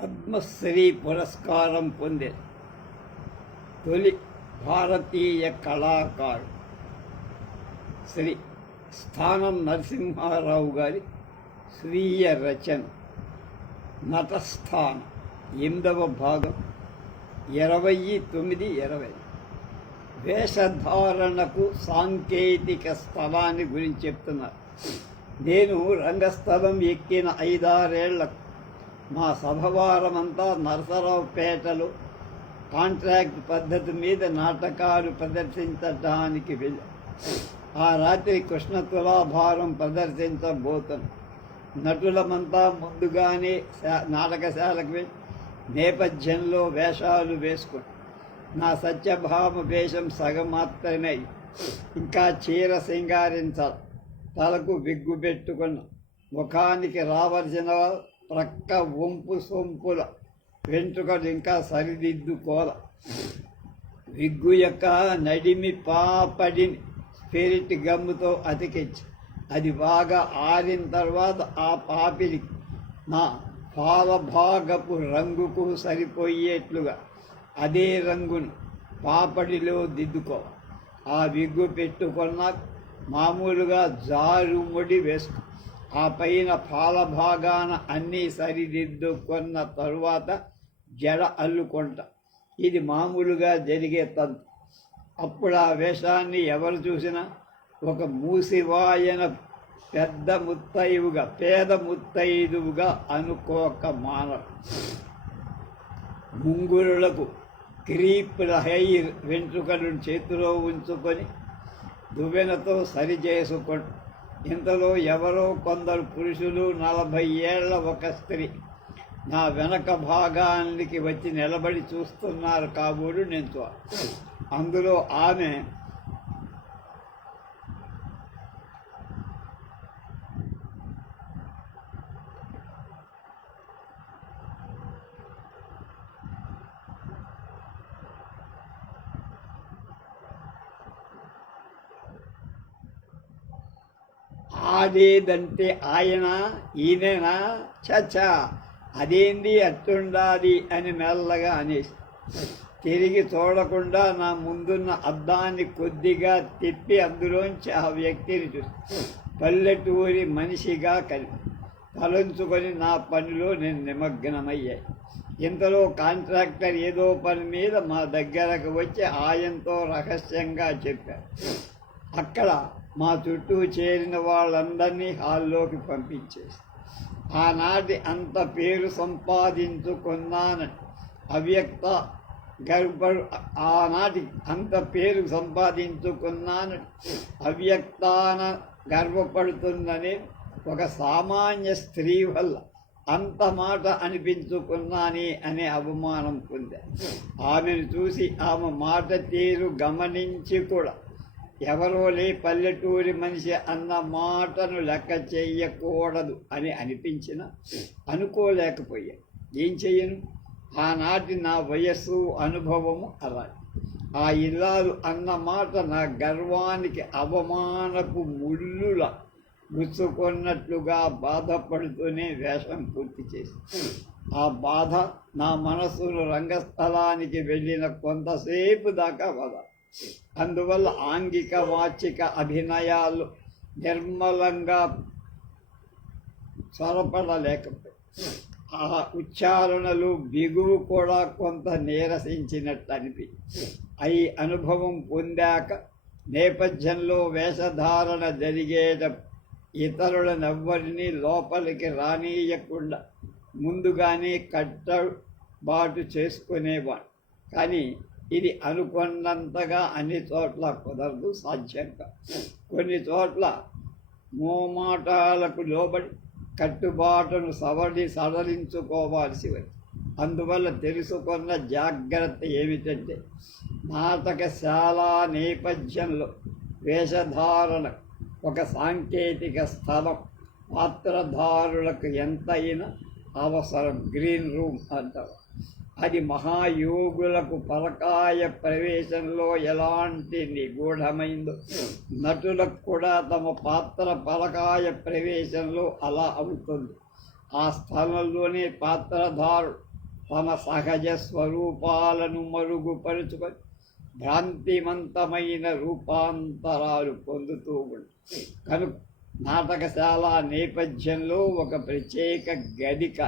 పద్మశ్రీ పురస్కారం పొందే తొలి భారతీయ కళాకారు శ్రీ స్థానం నరసింహారావు గారి స్వీయ రచన నటస్థానం 8వ భాగం 29-20 వేషధారణకు సాంకేతిక స్థలాన్ని గురించి చెప్తున్నారు. నేను రంగస్థలం ఎక్కిన 5-6 ఏళ్లకు మా సభవారమంతా నరసరావుపేటలో కాంట్రాక్ట్ పద్ధతి మీద నాటకాలు ప్రదర్శించడానికి వెళ్ళాం. ఆ రాత్రి కృష్ణ తులాభారం ప్రదర్శించబోతాం. నటులమంతా ముందుగానే నాటకశాలకు వెళ్ళి నేపథ్యంలో వేషాలు వేసుకుని నా సత్యభామ వేషం సగం మాత్రమే, ఇంకా చీర సింగారించాలి, తలకు విగ్గు పెట్టుకున్న, ముఖానికి రావలసిన ప్రక్క వంపు సొంపుల వెంట్రుకలు ఇంకా సరిదిద్దుకోల, విగ్గు యొక్క నడిమి పాపడిని స్పిరిట్ గమ్ముతో అతికించి అది బాగా ఆరిన తర్వాత ఆ పాపిలికి నా పాలభాగపు రంగుకు సరిపోయేట్లుగా అదే రంగును పాపడిలో దిద్దుకోవాలి. ఆ విగ్గు పెట్టుకున్న మామూలుగా జారుముడి వేసుకో, ఆ పైన పాలభాగాన అన్నీ సరిదిద్దుకున్న తరువాత జడ అల్లుకుంటా. ఇది మామూలుగా జరిగే తంతు. అప్పుడు ఆ వేషాన్ని ఎవరు చూసినా ఒక మూసివాయన పేద ముత్తైదువుగా అనుకోక మానరు. ముంగురులకు క్రీపుల హెయిర్ వెంట్రుకలను చేతిలో ఉంచుకొని దువ్వెనతో సరి చేసుకుంటూ ఇంతలో ఎవరో కొందరు పురుషులు 40 ఏళ్ల ఒక స్త్రీ నా వెనక భాగానికి వచ్చి నిలబడి చూస్తున్నారు కాబోలు నేను అందులో ఆమె అదేదంటే ఆయన ఈయనేనా, చచ్చా అదేంది అట్టుండాలి అని మెల్లగా అనేసి తిరిగి చూడకుండా నా ముందున్న అద్దాన్ని కొద్దిగా తిప్పి అందులోంచి ఆ వ్యక్తిని చూసి పల్లెటూరి మనిషిగా కలిపి తలంచుకొని నా పనిలో నేను నిమగ్నమయ్యాయి. ఇంతలో కాంట్రాక్టర్ ఏదో పని మీద మా దగ్గరకు వచ్చి ఆయనతో రహస్యంగా చెప్పారు. అక్కడ మా చుట్టూ చేరిన వాళ్ళందరినీ హాల్లోకి పంపించేసి ఆనాటి అంత పేరు సంపాదించుకున్నానని అవ్యక్తాన గర్వపడుతుందని ఒక సామాన్య స్త్రీ వల్ల అంత మాట అనిపించుకున్నాని అనే అవమానం పొందా. ఆమెను చూసి ఆమె మాట తీరు గమనించి కూడా ఎవరోలే పల్లెటూరి మనిషి అన్న మాటను లెక్క చెయ్యకూడదు అని అనిపించినా అనుకోలేకపోయా. ఏం చెయ్యను? ఆనాటి నా వయస్సు అనుభవము అలా. ఆ ఇల్లాలు అన్న మాట నా గర్వానికి అవమానపు ముళ్ళులా గుచ్చుకున్నట్లుగా బాధపడుతూనే వేషం పూర్తి చేసి ఆ బాధ నా మనస్సును రంగస్థలానికి వెళ్ళిన కొంతసేపు దాకా బాధ. అందువల్ల ఆంగిక వాచిక అభినయాలు నిర్మలంగా స్వరపడలేకపోయి ఆ ఉచ్చారణలు బిగువు కూడా కొంత నీరసించినట్టు ఈ అనుభవం పొందాక నేపథ్యంలో వేషధారణ జరిగేట ఇతరులనెవ్వరినీ లోపలికి రానియకుండా ముందుగానే కట్టుబాటు చేసుకునేవాడు. కానీ ఇది అనుకున్నంతగా అన్ని చోట్ల కుదరదు, సాధ్యంగా. కొన్ని చోట్ల మోమాటాలకు లోబడి కట్టుబాటును సడలించుకోవాల్సి ఉంది. అందువల్ల తెలుసుకున్న జాగ్రత్త ఏమిటంటే నాటకశాల నేపథ్యంలో వేషధారణ ఒక సాంకేతిక స్థలం, పాత్రధారులకు ఎంతైనా అవసరం. గ్రీన్ రూమ్ అంటారు. అది మహాయోగులకు పరకాయ ప్రవేశంలో ఎలాంటి నిగూఢమైందో నటులకు కూడా తమ పాత్ర పరకాయ ప్రవేశంలో అలా అవుతుంది. ఆ స్థలంలోనే పాత్రధారుడు తమ సహజ స్వరూపాలను మరుగుపరుచుకొని భ్రాంతిమంతమైన రూపాంతరాలు పొందుతూ ఉంటాయి. కనుక నాటకశాల నేపథ్యంలో ఒక ప్రత్యేక గదిక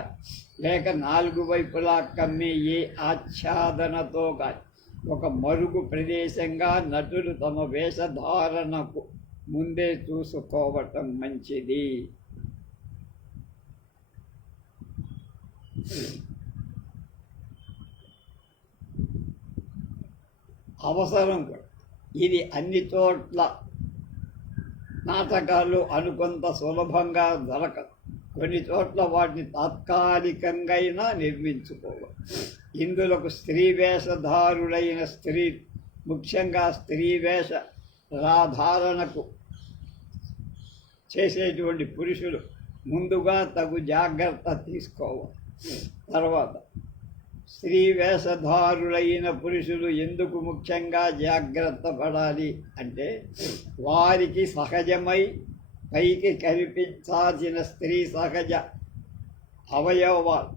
లేక 4 వైపులా కమ్మే ఏ ఆచ్ఛాదనతో కానీ ఒక మరుగు ప్రదేశంగా నటులు తమ వేషధారణకు ముందే చూసుకోవటం మంచిది. అవసరం కూడా. ఇది అన్ని చోట్ల నాటకాలు అనుకొంత సులభంగా దొరకదు. కొన్ని చోట్ల వాటిని తాత్కాలికంగా అయినా నిర్మించుకోవాలి. ఇందులకు స్త్రీ వేషధారులైన స్త్రీ, ముఖ్యంగా స్త్రీ వేష ధారణకు చేసేటువంటి పురుషులు ముందుగా తగు జాగ్రత్త తీసుకోవాలి. తర్వాత స్త్రీ వేషధారులైన పురుషులు ఎందుకు ముఖ్యంగా జాగ్రత్త పడాలి అంటే, వారికి సహజమై పైకి కనిపించాల్సిన స్త్రీ సహజ అవయవాలు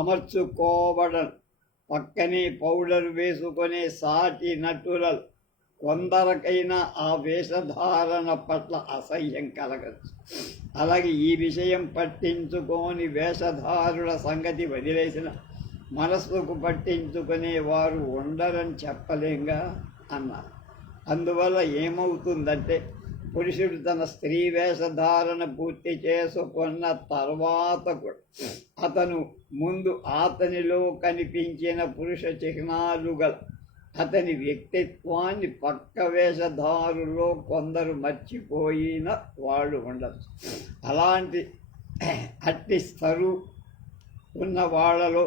అమర్చుకోవడం పక్కనే పౌడర్ వేసుకునే సాటి నటులలో కొందరికైనా ఆ వేషధారణ పట్ల అసహ్యం కలగచ్చు. అలాగే ఈ విషయం పట్టించుకొని వేషధారుల సంగతి వదిలేసిన మనస్సుకు పట్టించుకునే వారు ఉండరని చెప్పలేంగా అన్నారు. అందువల్ల ఏమవుతుందంటే, పురుషుడు తన స్త్రీ వేషధారణ పూర్తి చేసుకున్న తర్వాత కూడా అతను ముందు అతనిలో కనిపించిన పురుష చిహ్నాలు గల అతని వ్యక్తిత్వాన్ని పక్క వేషధారులో కొందరు మర్చిపోయిన వాళ్ళు ఉండొచ్చు. అట్టి స్థరు ఉన్న వాళ్ళలో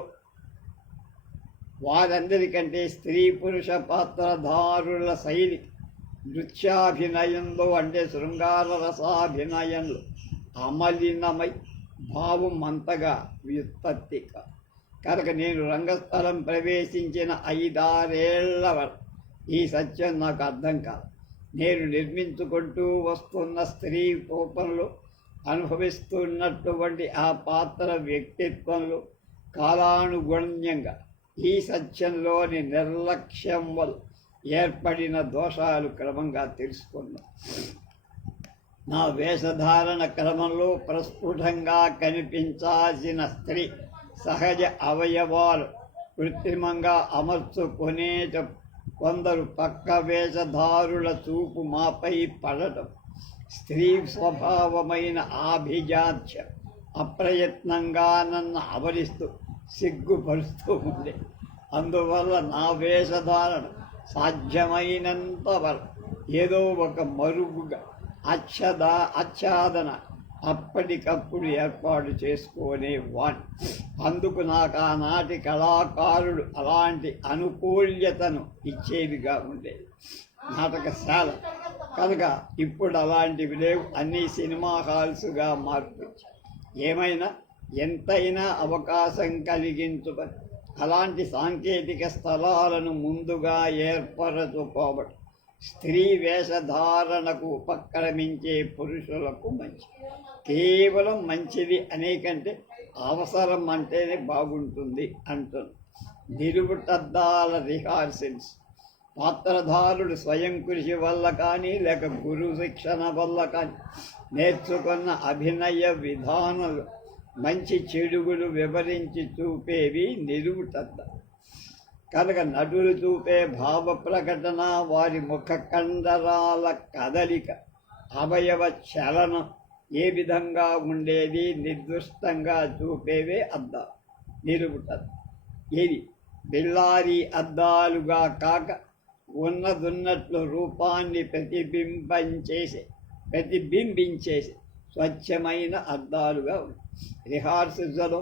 వారందరికంటే స్త్రీ పురుష పాత్రధారుల శైలి నృత్యాభినయంలో అంటే శృంగార రసాభినయంలో అమలినమై భావం అంతగా వ్యుత్పత్తి కనుక నేను రంగస్థలం ప్రవేశించిన 5-6 ఏళ్ల వరకు ఈ సత్యం నాకు అర్థం కాదు. నేను నిర్మించుకుంటూ వస్తున్న స్త్రీ రూపంలో అనుభవిస్తున్నటువంటి ఆ పాత్ర వ్యక్తిత్వంలో కాలానుగుణ్యంగా ఈ సత్యంలోని నిర్లక్ష్యం వల్ల ఏర్పడిన దోషాలు క్రమంగా తెలుసుకున్నా. నా వేషధారణ క్రమంలో ప్రస్ఫుటంగా కనిపించాల్సిన స్త్రీ సహజ అవయవాలు కృత్రిమంగా అమర్చుకునేట కొందరు పక్క వేషధారుల చూపు మాపై పడటం స్త్రీ స్వభావమైన ఆభిజాత్య అప్రయత్నంగా నన్ను ఆవరిస్తూ సిగ్గుపరుస్తూ ఉండే. అందువల్ల నా వేషధారణ సాధ్యమైనంత వరకు ఏదో ఒక మరుగుగా ఆచ్ఛాదన అప్పటికప్పుడు ఏర్పాటు చేసుకునేవాణ్ణి. అందుకు నాకు ఆనాటి కళాకారుడు అలాంటి అనుకూల్యతను ఇచ్చేవిగా ఉండేది నాటకశాల. కనుక ఇప్పుడు అలాంటివి లేవు, అన్నీ సినిమా హాల్స్గా మార్పు. ఏమైనా ఎంతైనా అవకాశం కలిగించుకొని అలాంటి సాంకేతిక స్థలాలను ముందుగా ఏర్పరచుకోవడం స్త్రీ వేషధారణకు ఉపక్రమించే పురుషులకు మంచిది. కేవలం మంచిది అనేకంటే అవసరం అంటేనే బాగుంటుంది అంటుంది. నిలువుటద్దాల రిహార్సల్స్ పాత్రధారుడు స్వయం కృషి వల్ల కానీ లేక గురు శిక్షణ వల్ల కానీ నేర్చుకున్న అభినయ విధానాలు మంచి చెడుగులు వివరించి చూపేవి నిలువుటద్ద. కనుక నటులు చూపే భావ ప్రకటన, వారి ముఖ కండరాల కదలిక, అవయవ చలనం ఏ విధంగా ఉండేది నిర్దిష్టంగా చూపేవే అద్దాలు నిలువుటద్ద. ఇది బిల్లారి అద్దాలుగా కాక ఉన్నదున్నట్లు రూపాన్ని ప్రతిబింబించేసి స్వచ్ఛమైన అద్దాలుగా ఉంది. రిహార్సల్స్లో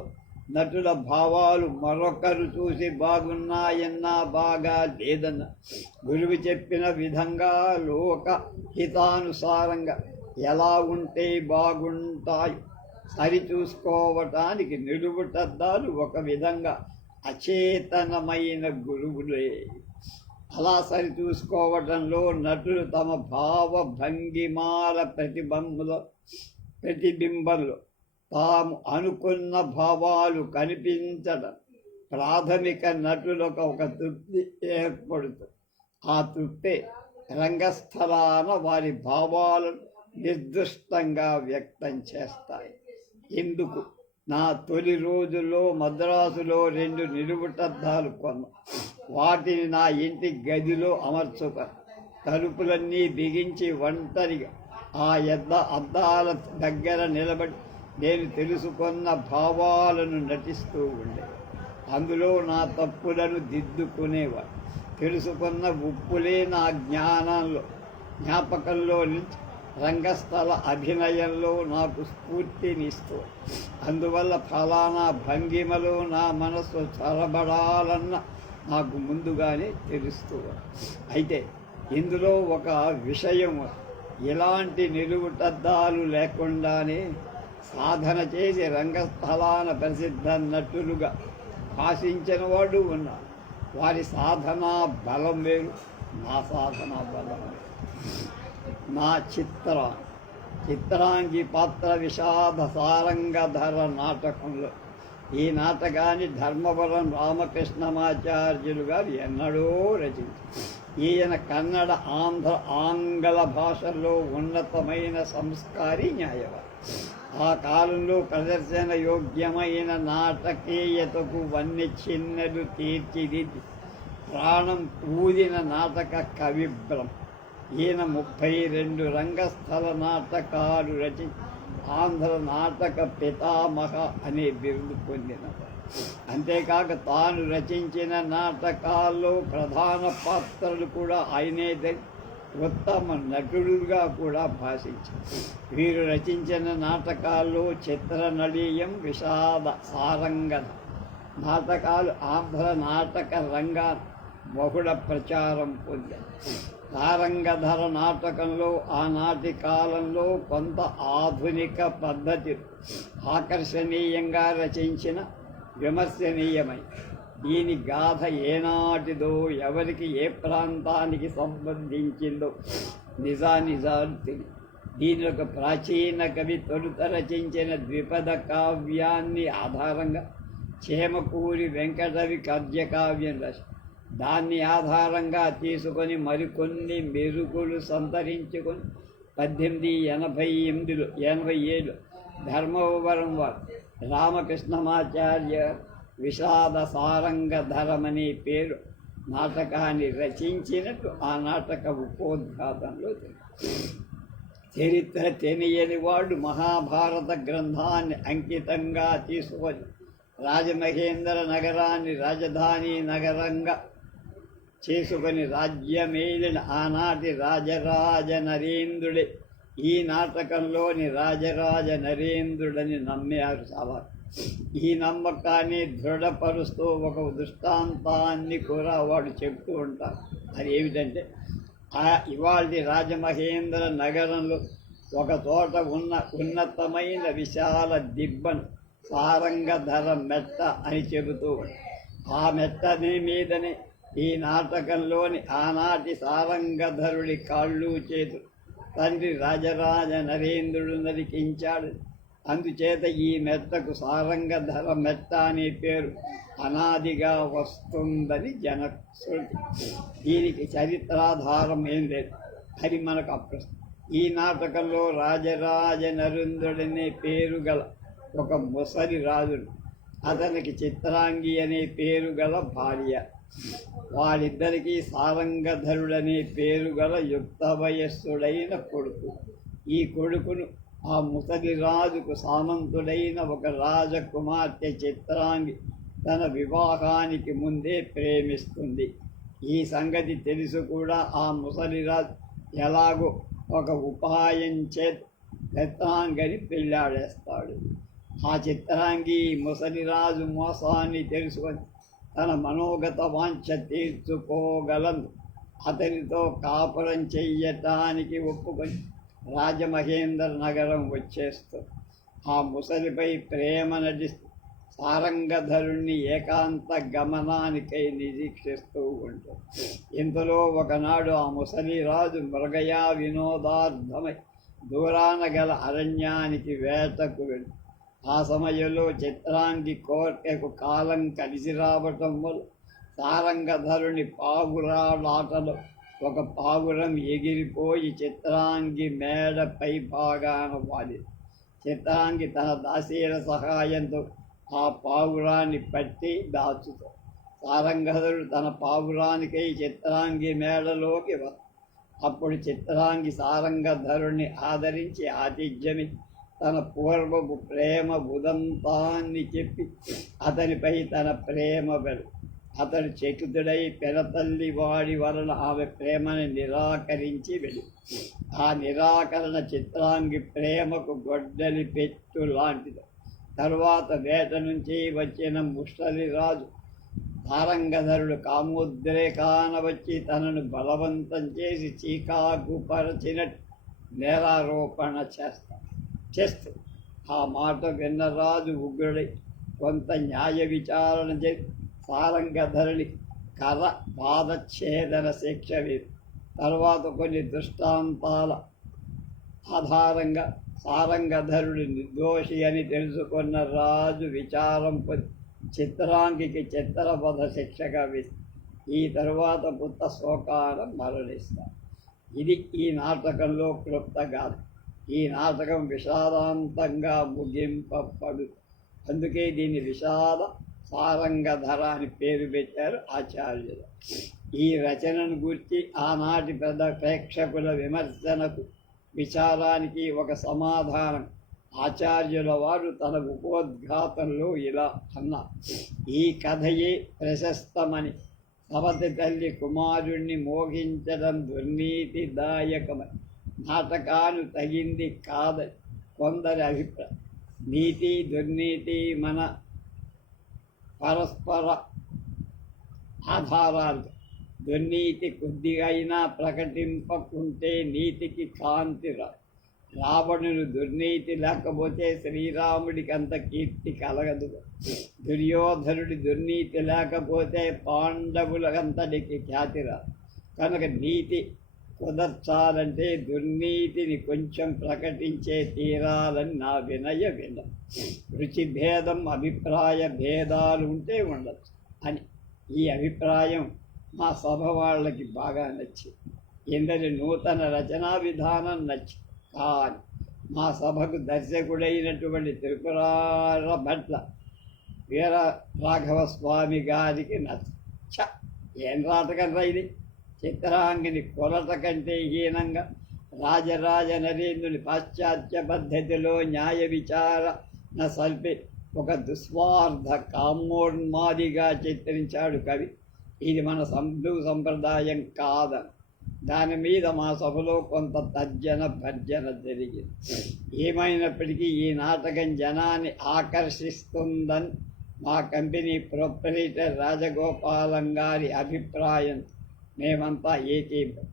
నటుల భావాలు మరొకరు చూసి బాగున్నాయన్నా బాగా లేదన్నా గురువు చెప్పిన విధంగా లోక హితానుసారంగా ఎలా ఉంటే బాగుంటాయి సరిచూసుకోవటానికి నిలువుటద్దాలు ఒక విధంగా అచేతనమైన గురువులే. అలా సరిచూసుకోవటంలో నటులు తమ భావ భంగిమాల ప్రతిబింబంలో తాము అనుకున్న భావాలు కనిపించడం ప్రాథమిక నటులకు ఒక తృప్తి ఏర్పడుతుంది. ఆ తృప్తి రంగస్థలాన వారి భావాలను నిర్దిష్టంగా వ్యక్తం చేస్తాయి. ఇందుకు నా తొలి రోజుల్లో మద్రాసులో 2 నిలువుటద్దాలు కొన్నా. వాటిని నా ఇంటి గదిలో అమర్చుకొని తలుపులన్నీ బిగించి ఒంటరిగా ఆ అద్దాల దగ్గర నిలబడి నేను తెలుసుకున్న భావాలను నటిస్తూ ఉండే. అందులో నా తప్పులను దిద్దుకునేవాడు. తెలుసుకున్న ఉప్పులే నా జ్ఞాపకంలో నుంచి రంగస్థల అభినయంలో నాకు స్ఫూర్తినిస్తూ, అందువల్ల ఫలానా భంగిమలో నా మనసు చొరబడాలన్న నాకు ముందుగానే తెలుస్తూ. అయితే ఇందులో ఒక విషయం, ఇలాంటి నిలువుటద్దాలు లేకుండానే సాధన చేసి రంగస్థలాన ప్రసిద్ధ నటులుగా భాషించిన వాడు ఉన్నాడు. వారి సాధనా బలం వేరు, నా సాధనా బలం వేరు. నా చిత్రాంగి పాత్ర విషాద సారంగధర నాటకంలో ఈ నాటకాన్ని ధర్మవరం రామకృష్ణమాచార్యులు గారు ఎన్నడో రచించారు. ఈయన కన్నడ, ఆంగ్ల భాషల్లో ఉన్నతమైన సంస్కారి న్యాయవాది. ఆ కాలంలో ప్రదర్శన యోగ్యమైన నాటకీయతకు వన్నె చిన్నలు తీర్చిదిద్ది ప్రాణం పూదిన నాటక కవిబ్రం. ఈయన 32 రంగస్థల నాటకాలు రచించి ఆంధ్ర నాటక పితామహ అనే బిరుదు పొందినవాడు. అంతేకాక తాను రచించిన నాటకాల్లో ప్రధాన పాత్రలు కూడా ఆయనే ఉత్తమ నటుడుగా కూడా భాషించారు. వీరు రచించిన నాటకాల్లో చిత్రనళీయం, విషాద సారంగధ నాటకాలు ఆంధ్ర నాటక రంగాన్ని బహుళ ప్రచారం పొందాయి. సారంగధర నాటకంలో ఆనాటి కాలంలో కొంత ఆధునిక పద్ధతి ఆకర్షణీయంగా రచించిన విమర్శనీయమై, దీని గాథ ఏనాటిదో, ఎవరికి ఏ ప్రాంతానికి సంబంధించిందో నిజాలు తెలియదు. దీని ఒక ప్రాచీన కవి తొలుత రచించిన ద్విపద కావ్యాన్ని ఆధారంగా చేమకూరి వెంకటవి గద్యకావ్యం రాసి దాన్ని ఆధారంగా తీసుకొని మరికొన్ని మెరుగులు సంతరించుకొని 1887 ధర్మవరం వారు రామకృష్ణమాచార్య విషాద సారంగధరమనే పేరు నాటకాన్ని రచించినట్టు ఆ నాటక ఉపోద్ఘాతంలో చరిత్ర తెలియని వాళ్ళు మహాభారత గ్రంథాన్ని అంకితంగా తీసుకొని రాజమహేంద్ర నగరాన్ని రాజధాని నగరంగా చేసుకొని రాజ్యమేలిన ఆనాటి రాజరాజ నరేంద్రుడే ఈ నాటకంలోని రాజరాజ నరేంద్రుడని నమ్మారు చాలా. ఈ నమ్మకాన్ని దృఢపరుస్తూ ఒక దృష్టాంతాన్ని కూడా వాడు చెప్తూ ఉంటారు. అది ఏమిటంటే, ఇవాళ రాజమహేంద్ర నగరంలో ఒక చోట ఉన్న ఉన్నతమైన విశాల దిబ్బను సారంగధర మెట్ట అని చెబుతూ ఆ మెట్టని మీదనే ఈ నాటకంలోని ఆనాటి సారంగధరుడి కాళ్ళు చేతులు తండ్రి రాజరాజ నరేంద్రుడు నరికించాడు. అందుచేత ఈ మెట్టకు సారంగధర మెట్ట అనే పేరు అనాదిగా వస్తుందని జనశ్రుతి. దీనికి చరిత్రాధారం ఏం లేదు, అది మనకు అప్రశ్న. ఈ నాటకంలో రాజరాజ నరేంద్రుడనే పేరు గల ఒక ముసలి రాజుడు, అతనికి చిత్రాంగి అనే పేరు గల భార్య, వారిద్దరికీ సారంగధరుడనే పేరు గల యుక్త వయస్సుడైన కొడుకు. ఈ కొడుకును ఆ ముసలి రాజుకు సామంతుడైన ఒక రాజకుమార్తె చిత్రాంగి తన వివాహానికి ముందే ప్రేమిస్తుంది. ఈ సంగతి తెలుసు కూడా ఆ ముసలిరాజు ఎలాగో ఒక ఉపాయం చేత చిత్రాంగిని పెళ్ళాడేస్తాడు. ఆ చిత్రాంగి ముసలిరాజు మోసాన్ని తెలుసుకొని తన మనోగత వాంఛ తీర్చుకోగలను అతనితో కాపురం చెయ్యటానికి ఒప్పుకొని రాజమహేంద్ర నగరం వచ్చేస్తూ ఆ ముసలిపై ప్రేమ నటిస్తూ సారంగధరుణ్ణి ఏకాంత గమనానికై నిరీక్షిస్తూ ఉంటాడు. ఇంతలో ఒకనాడు ఆ ముసలిరాజు మృగయా వినోదార్థమై దూరాన గల అరణ్యానికి వేటకు వెళ్ళి ఆ సమయంలో చిత్రాంగి కోర్కెకు కాలం కలిసి రావటం వల్ల సారంగధరుని పావురాలాటలో ఒక పావురం ఎగిరిపోయి చిత్రాంగి మేడ పై భాగాన వాలింది. చిత్రాంగి తన దాసీల సహాయంతో ఆ పావురాన్ని పట్టి దాచుతాడు. సారంగధరుడు తన పావురానికై చిత్రాంగి మేడలోకి వస్తాడు. అప్పుడు చిత్రాంగి సారంగధరుణ్ణి ఆదరించి ఆతిథ్యమి తన పూర్వపు ప్రేమ ఉదంతాన్ని చెప్పి అతనిపై తన ప్రేమ వెలు. అతడు చకితుడై పెనతల్లి వాడి వలన ఆమె ప్రేమను నిరాకరించి వెళ్ళి ఆ నిరాకరణ చిత్రాంగి ప్రేమకు గొడ్డలి పెట్టు లాంటిది. తరువాత వేట నుంచి వచ్చిన ముసలిరాజు సారంగధరుడు కామోద్రేకాన వచ్చి తనను బలవంతం చేసి చీకాకు పరచినట్టు నేరారోపణ చేస్తూ ఆ మాట విన్న రాజు ఉగ్రుడై కొంత న్యాయ విచారణ చేసి సారంగధరుని కర పాదఛేదన శిక్ష వేసి తర్వాత కొన్ని దృష్టాంతాల ఆధారంగా సారంగధరుడు నిర్దోషి అని తెలుసుకున్న రాజు విచారం పొంది చిత్రాంగికి చిత్రవధ శిక్షగా వేసి ఈ తరువాత పుత్త శోకానం మరణిస్తారు. ఇది ఈ నాటకంలో క్లుప్తగాథ. ఈ నాటకం విషాదాంతంగా ముగింపబడు. అందుకే దీన్ని విషాద సారంగధర అని పేరు పెట్టారు ఆచార్యులు. ఈ రచనను గురించి ఆనాటి పెద్ద ప్రేక్షకుల విమర్శనకు విచారానికి ఒక సమాధానం ఆచార్యుల వారు తన ఉపోద్ఘాతంలో ఇలా అన్నారు. ఈ కథయే ప్రశస్తమని, సవతి తల్లి కుమారుణ్ణి మోగించడం దుర్నీతిదాయకమని, నాటకాలు తగింది కాదని కొందరి అభిప్రాయం. నీతి దుర్నీతి మన పరస్పర ఆధారాలు. దుర్నీతి కొద్దిగా అయినా ప్రకటింపకుంటే నీతికి కాంతి రాదు. రావణుడు దుర్నీతి లేకపోతే శ్రీరాముడికి అంత కీర్తి కలగదు. దుర్యోధనుడి దుర్నీతి లేకపోతే పాండవులకంతటికి ఖ్యాతి రాదు. కనుక నీతి కుదర్చాలంటే దుర్నీతిని కొంచెం ప్రకటించే తీరాలని నా వినయం. రుచి భేదం, అభిప్రాయ భేదాలు ఉంటే ఉండొచ్చు అని ఈ అభిప్రాయం మా సభ వాళ్ళకి బాగా నచ్చింది. ఇందరి నూతన రచనా విధానం నచ్చింది. కానీ మా సభకు దర్శకుడైనటువంటి త్రిపురార భట్ల వీర రాఘవ స్వామి గారికి నచ్చ. ఏం నాటకం రైది? చిత్రాంగిని కొలత కంటే హీనంగా రాజరాజ నరేంద్రుని పాశ్చాత్య పద్ధతిలో న్యాయ విచారణ సల్పి ఒక దుస్వార్థ కామోన్మాదిగా చిత్రించాడు కవి. ఇది మన హిందూ సంప్రదాయం కాదని దాని మీద మా సభలో కొంత తర్జన భర్జన జరిగింది. ఏమైనప్పటికీ ఈ నాటకం జనాన్ని ఆకర్షిస్తుందని మా కంపెనీ ప్రొపరేటర్ రాజగోపాలం గారి అభిప్రాయం మేమంతా ఏకీభం.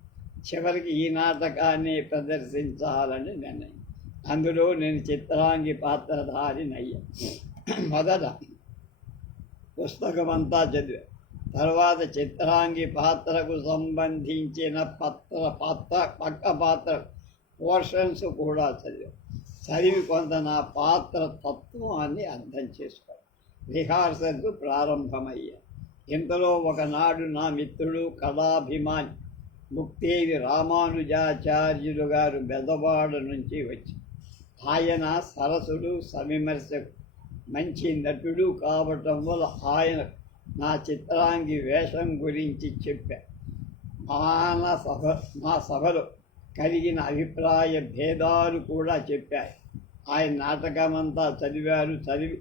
చివరికి ఈ నాటకాన్ని ప్రదర్శించాలని నిర్ణయం. అందులో నేను చిత్రాంగి పాత్రధారినయ్యాను. మొదట పుస్తకమంతా చదివా. తర్వాత చిత్రాంగి పాత్రకు సంబంధించిన పక్క పాత్ర పోర్షన్స్ కూడా చదివి కొంత నా పాత్ర తత్వాన్ని అర్థం చేసుకోవాలి. రిహార్సల్స్ ప్రారంభమయ్యా. ఇంతలో ఒకనాడు నా మిత్రుడు కళాభిమాని ముక్తేవి రామానుజాచార్యులు గారు బెదవాడ నుంచి వచ్చి ఆయన సరసుడు, సవిమర్శకు, మంచి నటుడు కావటం వల్ల ఆయన నా చిత్రాంగి వేషం గురించి చెప్పారు. మా సభలో కలిగిన అభిప్రాయ భేదాలు కూడా చెప్పారు. ఆయన నాటకమంతా చదివి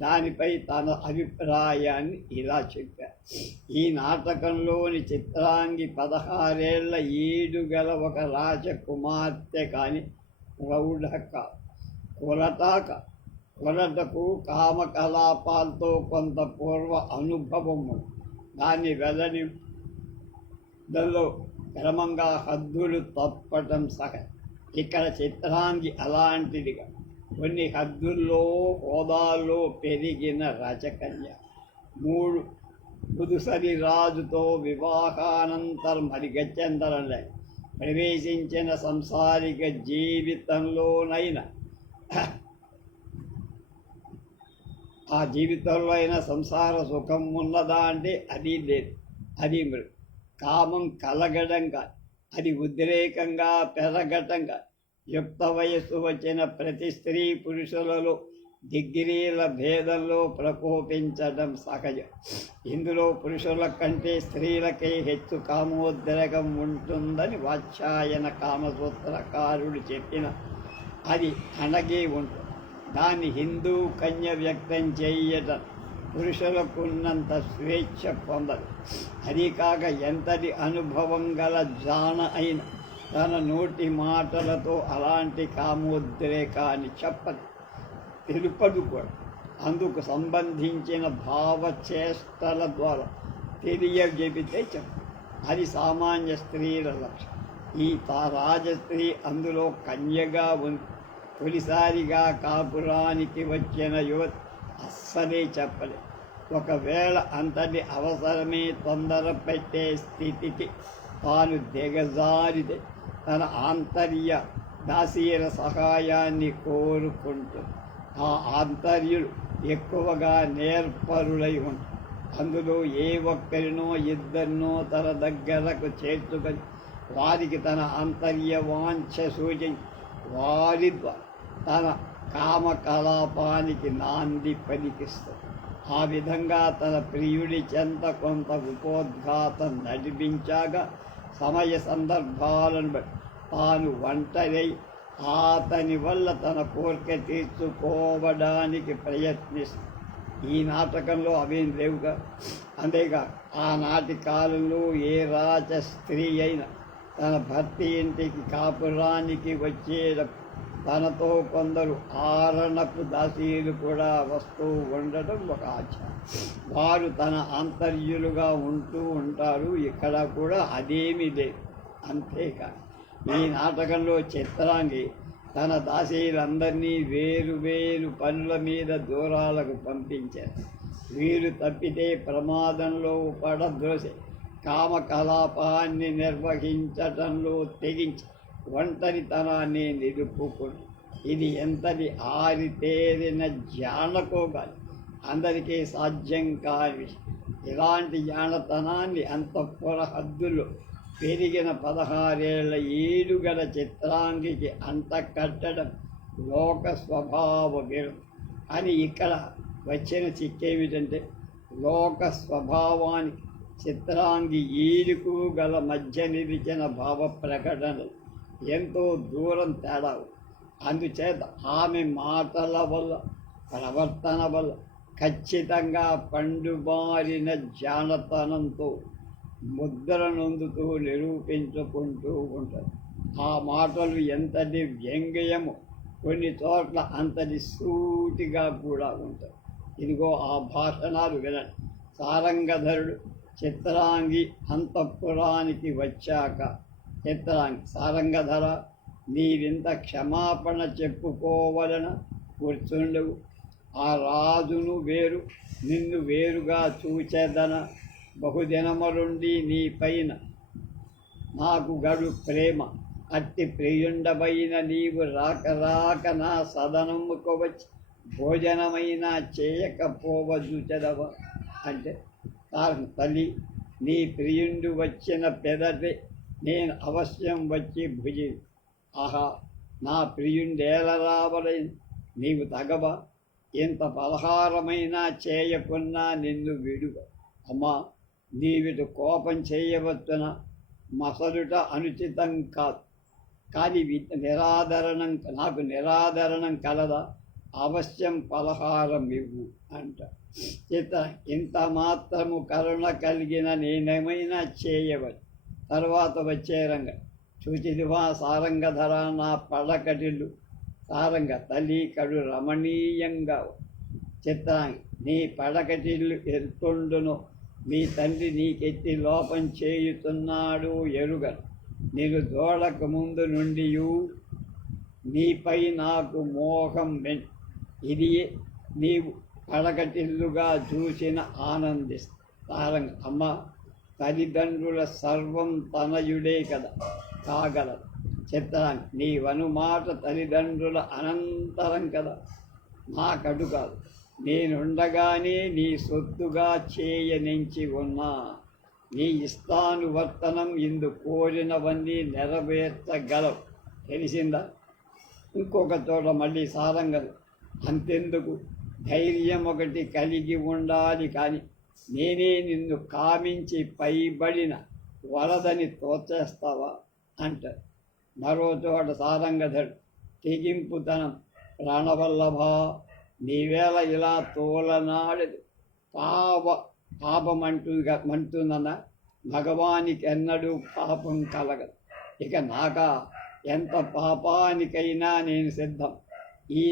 దానిపై తన అభిప్రాయాన్ని ఇలా చెప్పారు. ఈ నాటకంలోని చిత్రాంగి 16 ఏళ్ల ఈడుగల ఒక రాజకుమార్తె కాని ప్రౌఢ కొలటకు కామకలాపాలతో కొంత పూర్వ అనుభవము. దాన్ని దానిలో క్రమంగా హద్దులు తప్పటం సహజం. ఇక్కడ చిత్రాంగి అలాంటిదిగా కొన్ని హద్దుల్లో హోదాల్లో పెరిగిన రచకన్య. 3 ముదుసరి రాజుతో వివాహానంతరం గత్యంతరంలో ప్రవేశించిన సంసారిక జీవితంలోనైనా ఆ జీవితంలో అయినా సంసార సుఖం ఉన్నదా అంటే అది లేదు. అది కామం కలగడం కాదు, అది ఉద్రేకంగా పెరగటం కాదు. యుక్త వయస్సు వచ్చిన ప్రతి స్త్రీ పురుషులలో డిగ్రీల భేదంలో ప్రకోపించడం సహజం. ఇందులో పురుషుల కంటే స్త్రీలకే హెచ్చు కామోద్రేకం ఉంటుందని వాత్సాయన కామసూత్రకారుడు చెప్పిన అది అణగే ఉంటుంది. దాన్ని హిందూ కన్య వ్యక్తం చేయటం పురుషులకున్నంత స్వేచ్ఛ పొందదు. అది కాక ఎంతటి అనుభవం గల జాన అయిన తన నోటి మాటలతో అలాంటి కామోద్రేకాన్ని చెప్పదు, తెలుపదు కూడా. అందుకు సంబంధించిన భావచేష్టల ద్వారా తెలియజెబితే చెప్పు. అది సామాన్య స్త్రీల లక్ష్యం. ఈ రాజస్త్రీ అందులో కన్యగా ఉంది. తొలిసారిగా కాపురానికి వచ్చిన యువతి అస్సలే చెప్పలేదు. ఒకవేళ అంతటి అవసరమే తొందర పెట్టే స్థితికి తాను దిగజారితే తన ఆంతర్య దాసీల సహాయాన్ని కోరుకుంటుంది. ఆ ఆంతర్యులు ఎక్కువగా నేర్పరులై ఉంటారు. అందులో ఏ ఒక్కరినో ఇద్దరినో తన దగ్గరకు చేర్చుకొని వారికి తన ఆంతర్య వాంఛ సూచించి వారి ద్వారా తన కామకలాపానికి నాంది పలికిస్తుంది. ఆ విధంగా తన ప్రియుడి చెంత కొంత ఉపోద్ఘాతం నడిపించాక సమయ సందర్భాలను బట్టి తాను ఒంటరై అతని వల్ల తన కోరిక తీర్చుకోవడానికి ప్రయత్నిస్తుంది. ఈ నాటకంలో అవేం లేవుగా. అంతేకాక ఆనాటి కాలంలో ఏ రాజ స్త్రీ అయినా తన భర్త ఇంటికి కాపురానికి వచ్చేటప్పుడు తనతో కొందరు ఆరణపు దాసీలు కూడా వస్తూ ఉండటం ఒక ఆచారం. వారు తన ఆంతర్యులుగా ఉంటూ ఉంటారు. ఇక్కడ కూడా అదేమీ లేదు. అంతేకాదు ఈ నాటకంలో చిత్రాంగి తన దాసీలందరినీ వేరు వేరు పనుల మీద దూరాలకు పంపించారు. వీరు తప్పితే ప్రమాదంలో పడద్రోసి కామకలాపాన్ని నిర్వహించటంలో తెగించి ఒంటరితనాన్ని నిలుపుకుంది. ఇది ఎంతటి ఆరితేరిన జానకో కానీ అందరికీ సాధ్యం కాని విషయం. ఇలాంటి జానతనాన్ని అంతఃపుర హద్దుల్లో పెరిగిన 16 ఏళ్ల ఏడుగల చిత్రాంగికి అంటకట్టడం లోక స్వభావ విరుద్ధం అని ఇక్కడ వచ్చిన చిక్కేమిటంటే లోక స్వభావానికి చిత్రాంగి ఈడుకు గల మధ్య నిలిచిన భావ ప్రకటనలు ఎంతో దూరం తేడా. అందుచేత ఆమె మాటల వల్ల ప్రవర్తన వల్ల ఖచ్చితంగా పండుబారిన జానతనంతో ముద్రనొందుతూ నిరూపించుకుంటూ ఉంటారు. ఆ మాటలు ఎంతటి వ్యంగ్యము, కొన్ని చోట్ల అంతటి సూటిగా కూడా ఉంటాయి. ఇదిగో ఆ భాషణాలు వినండి. సారంగధరుడు చిత్రాంగి అంతఃపురానికి వచ్చాక చిత్రాంగి, సారంగధర, నీవింత క్షమాపణ చెప్పుకోవలన కూర్చుండవు. ఆ రాజును వేరు, నిన్ను వేరుగా చూచెదన. బహుదినములుండి నీ పైన నాకు గడు ప్రేమ. అట్టి ప్రియుండమైన నీవు రాక రాక నా సదనముకు వచ్చి భోజనమైనా చేయకపోవచ్చుచెదవా అంటే, తల్లి, నీ ప్రియుండు వచ్చిన పెదటే నేను అవశ్యం వచ్చి భుజి. ఆహా, నా ప్రియుండేల రావలైన నీవు తగవా? ఎంత పలహారమైనా చేయకున్నా నిన్ను విడువ. అమ్మా, నీవిటు కోపం చేయవచ్చున, మసలుట అనుచితం కాదు. కానీ నాకు నిరాదరణం కలదా? అవశ్యం పలహారం ఇవ్వు అంట. ఇంత మాత్రము కరుణ కలిగిన నేనేమైనా చేయవచ్చు. తర్వాత వచ్చే రంగ చూచిదివా సారంగధర, నా పడకటిల్లు. సారంగ, తల్లి కడు రమణీయంగా. చిత్రాంగి, నీ పడకటిల్లు ఎత్తుండును. మీ తండ్రి నీకెత్తి లోపం చేయుతున్నాడు ఎరుగను. నేను దోడకు ముందు నుండి నీపై నాకు మోహం ఇది నీవు పడకటిల్లుగా చూసిన ఆనందిస్తారంగ. అమ్మ, తల్లిదండ్రుల సర్వం తనయుడే కదా, కాగలదు. చిత్రాంగి, నీ వనుమాట తల్లిదండ్రుల అనంతరం కదా, నాకడు కాదు. నేనుండగానే నీ సొత్తుగా చేయనించి ఉన్నా. నీ ఇష్టానువర్తనం ఇందు కోరినవన్నీ నెరవేర్చగలవు. తెలిసిందా? ఇంకొక చోట మళ్ళీ సారంగలు, అంతెందుకు, ధైర్యం ఒకటి కలిగి ఉండాలి, కానీ నేనే నిన్ను కామించి పైబడిన వరదని తోచేస్తావా అంటారు. మరో చోట సారంగధడు, తెగింపుతనం, ప్రాణవల్లభా, నీవేళ ఇలా తోలనాడదు పాపమంటున్న భగవానికి ఎన్నడూ పాపం కలగదు. ఇక నాకా ఎంత పాపానికైనా నేను సిద్ధం. ఈ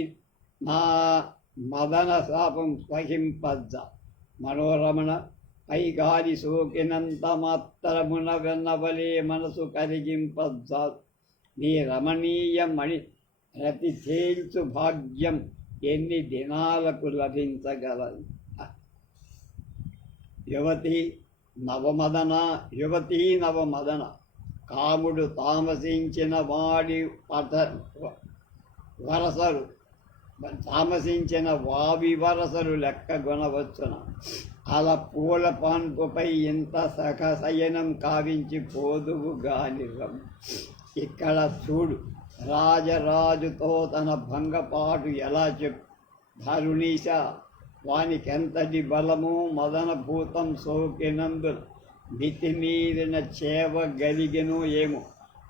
నా మదన శాపం సహింపజ్జ. మనోరమణ, పైగాలి సోకినంత మాత్రమున వెన్నవలే మనసు కరిగింపజ్జా. నీ రమణీయమణి రతి తేల్చు భాగ్యం ఎన్ని దినాలకు లభించగలదు. యువతీ నవమదన, కాముడు తామసించిన వాడి వావి వరసలు లెక్క గొనవచ్చున. అలా పూల పాన్పుపై ఇంత సఖశయనం కావించి పోదువు గానిరం. ఇక్కడ చూడు, రాజరాజుతో తన భంగపాటు ఎలా చెప్పు. ధరుణీశ, వానికెంతటి బలము మదనభూతం సోకినందున మితిమీరిన చేవ గలిగెనో ఏమో.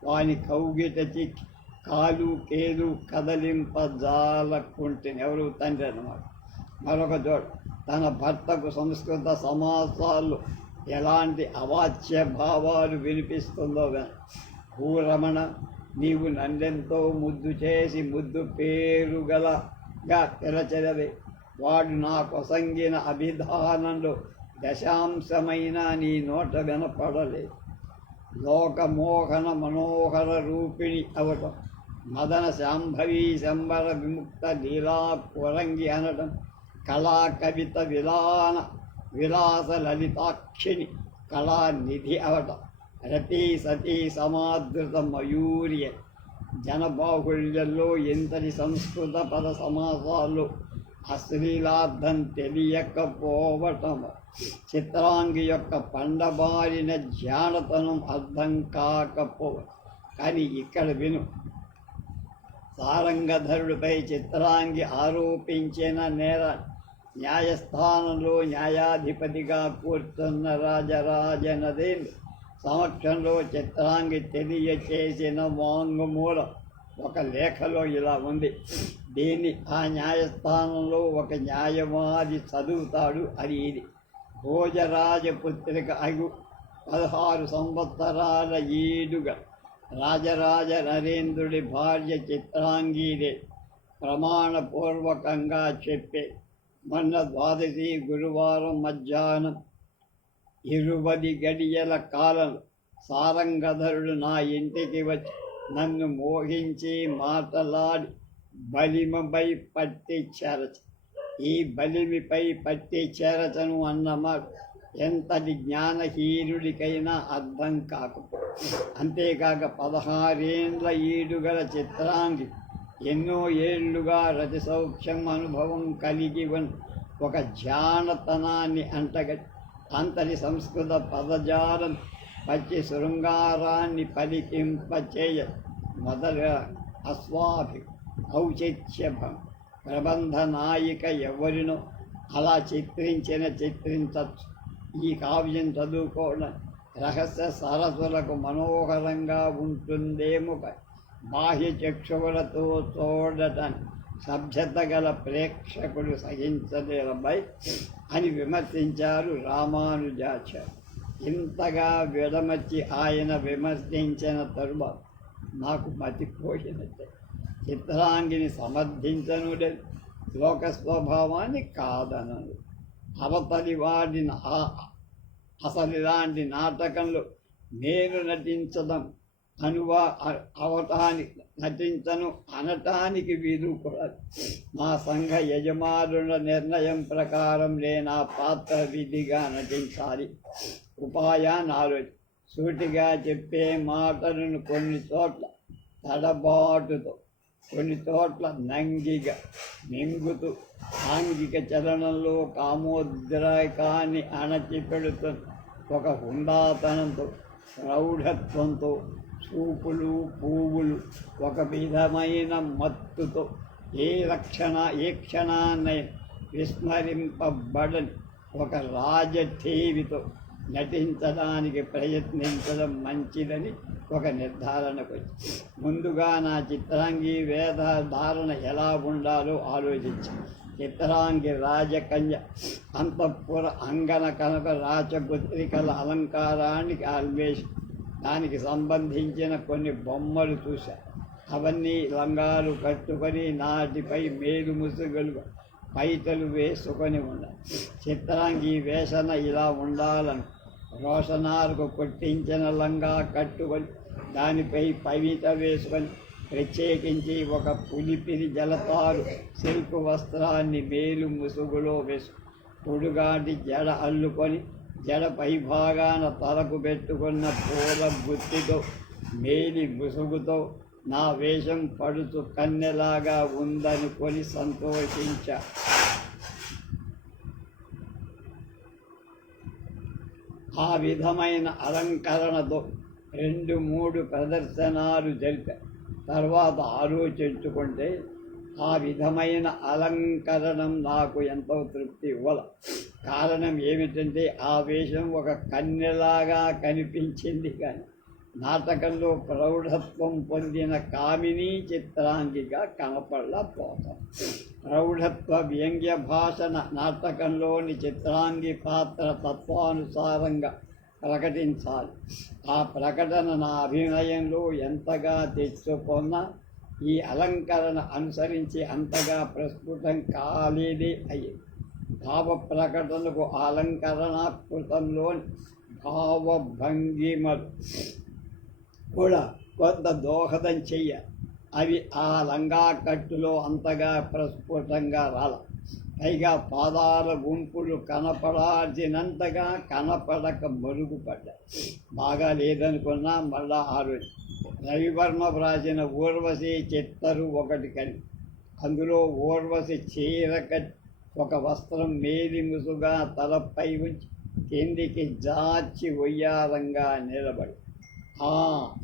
వాని కౌగిట చిక్కి కాలు కేలు కదలింపజాలకుంటేనే. ఎవరు? తండ్రి అన్నమాట. మరొక చోటు, తన భర్తకు సంస్కృత సమాసాల్లో ఎలాంటి అవాచ్య భావాలు వినిపిస్తుందో భూరమణ, నీవు నన్నెంతో ముద్దు చేసి ముద్దు పేరుగలగా పిలచెదవే. వాడు నా కొసంగిన అభిధానంలో దశాంశమైన నీ నోట వినపడలేదు. లోకమోహన మనోహర రూపిణి అవటం, మదన శాంభవీ శంబర విముక్త లీలా కురంగి అనటం, కళా కవిత విలాస లలితాక్షిణి కళానిధి అవటం, రతీ సతీ సమాదృత మయూర్య. జనబాహుళ్యంలో ఎంతటి సంస్కృత పద సమాసాల్లో అశ్లీలార్థం తెలియకపోవటం, చిత్రాంగి యొక్క పండబారిన జానతనం అర్థం కాకపోవటం. కానీ ఇక్కడ విను, సారంగధరుడిపై చిత్రాంగి ఆరోపించిన నేరాన్ని న్యాయస్థానంలో న్యాయాధిపతిగా కూర్చున్న రాజరాజనదేంద్ర సమక్షంలో చిత్రాంగి తెలియచేసిన వాంగ్మూలం ఒక లేఖలో ఇలా ఉంది. దీన్ని ఆ న్యాయస్థానంలో ఒక న్యాయవాది చదువుతాడు. అది ఇది: భోజరాజపుత్రిక 16 సంవత్సరాల ఈడుగా రాజరాజ నరేంద్రుడి భార్య చిత్రాంగీదే ప్రమాణపూర్వకంగా చెప్పే. మొన్న ద్వాదశి గురువారం మధ్యాహ్నం 20 గడియల కాలంలో సారంగధరుడు నా ఇంటికి వచ్చి నన్ను మోహించి మాటలాడి బలిమపై పట్టి చెరచ. ఈ బలిమిపై పట్టి చెరచను అన్నమాట ఎంతటి జ్ఞానహీనుడికైనా అర్థం కాకపో. అంతేకాక 16 ఏండ్ల ఈడుగల చిత్రాంగి ఎన్నో ఏళ్లుగా రతి సౌఖ్యం అనుభవం కలిగి ఒక జానతనాన్ని అంటగట్టి అంతటి సంస్కృత పదజాలం పచ్చి శృంగారాన్ని పలికింపచేయ మొదలుగా అస్వాభి ఔచిత్యభం ప్రబంధ నాయిక ఎవరినో అలా చిత్రించచ్చు. ఈ కావ్యం చదువుకోవడం రహస్య సరస్సులకు మనోహరంగా ఉంటుందేమో, బాహ్య చక్షువులతో చూడటాన్ని సభ్యత గల ప్రేక్షకులు సహించలేరబ్బాయి అని విమర్శించారు రామానుజాచార్య. ఇంతగా విడమర్చి ఆయన విమర్శించిన తరువాత నాకు మతిపోయినట్టే. చిత్రాంగిని సమర్థించనుడే, లోక స్వభావాన్ని కాదనను. అవతలి వాడిన అసలు ఇలాంటి నాటకంలో నేను నటించడం నటించను అనటానికి వీలు కూడా. మా సంఘ యజమానుల నిర్ణయం ప్రకారం నా పాత్ర విధిగా నటించాలి. ఉపాయాన్ని ఆలోచి సూటిగా చెప్పే మాటలను కొన్ని చోట్ల తడబాటుతో కొన్ని చోట్ల నంగిగా మింగుతూ ఆంగిక చలనంలో కామోద్రేకాన్ని అణచిపెడుతున్న ఒక హుందాతనంతో ప్రౌఢత్వంతో చూపులు పువ్వులు ఒక విధమైన మత్తుతో ఏ క్షణాన్ని విస్మరింపబడని ఒక రాజఠేవితో నటించడానికి ప్రయత్నించడం మంచిదని ఒక నిర్ధారణకు వచ్చి ముందుగా నా చిత్రాంగి వేషధారణ ఎలా ఉండాలో ఆలోచించి చిత్రాంగి రాజకన్య అంతఃపుర అంగన కనుక రాచపుత్రికల అలంకారానికి అన్వేషి దానికి సంబంధించిన కొన్ని బొమ్మలు చూశా. అవన్నీ లంగాలు కట్టుకొని నాటిపై మేలు ముసుగులు పైటలు వేసుకొని ఉన్నాయి. చిత్రాంగి వేషణ ఇలా ఉండాలని రోషనాలకు కొట్టించిన లంగా కట్టుకొని దానిపై పవిట వేసుకొని ప్రత్యేకించి ఒక పులిపిరి జలతారు సిల్క్ వస్త్రాన్ని మేలు ముసుగులో వేసు పొడుగాటి జడ అల్లుకొని జడ పైభాగాన తలకు పెట్టుకున్న పూల గుత్తితో మేలి ముసుగుతో నా వేషం పడుతూ కన్నెలాగా ఉందనుకొని సంతోషించా. ఆ విధమైన అలంకరణతో 2-3 ప్రదర్శనలు జరిపా. తర్వాత ఆలోచించుకుంటే ఆ విధమైన అలంకరణం నాకు ఎంతో తృప్తి ఇవ్వాల. కారణం ఏమిటంటే ఆ వేషం ఒక కన్నెలాగా కనిపించింది, కానీ నాటకంలో ప్రౌఢత్వం పొందిన కామినీ చిత్రాంగిగా కనపడలేకపోతాం. ప్రౌఢత్వ వ్యంగ్య భాషణ నాటకంలోని చిత్రాంగి పాత్ర తత్వానుసారంగా ప్రకటించాలి. ఆ ప్రకటన నా అభినయంలో ఎంతగా తెచ్చుకున్నా ఈ అలంకరణ అనుసరించి అంతగా ప్రస్ఫుటం కాలేదే అయ్యింది. భావ ప్రకటనకు అలంకరణాకృతంలోని భావభంగిమలు కూడా కొంత దోహదం చెయ్యాలి. అవి ఆ లంగా కట్టులో అంతగా ప్రస్ఫుటంగా రాల. పైగా పాదాల గుంపులు కనపడాల్సినంతగా కనపడక మరుగుపడ్డాయి. బాగా లేదనుకున్నా మళ్ళా ఆలోచన. రవివర్మ వ్రాసిన ఊర్వశి చిత్తరు ఒకటి కని అందులో ఊర్వశి చీరక ఒక వస్త్రం మేలి ముసుగా తలపై ఉంచి కిందికి జాచి వయ్యారంగా నిలబడి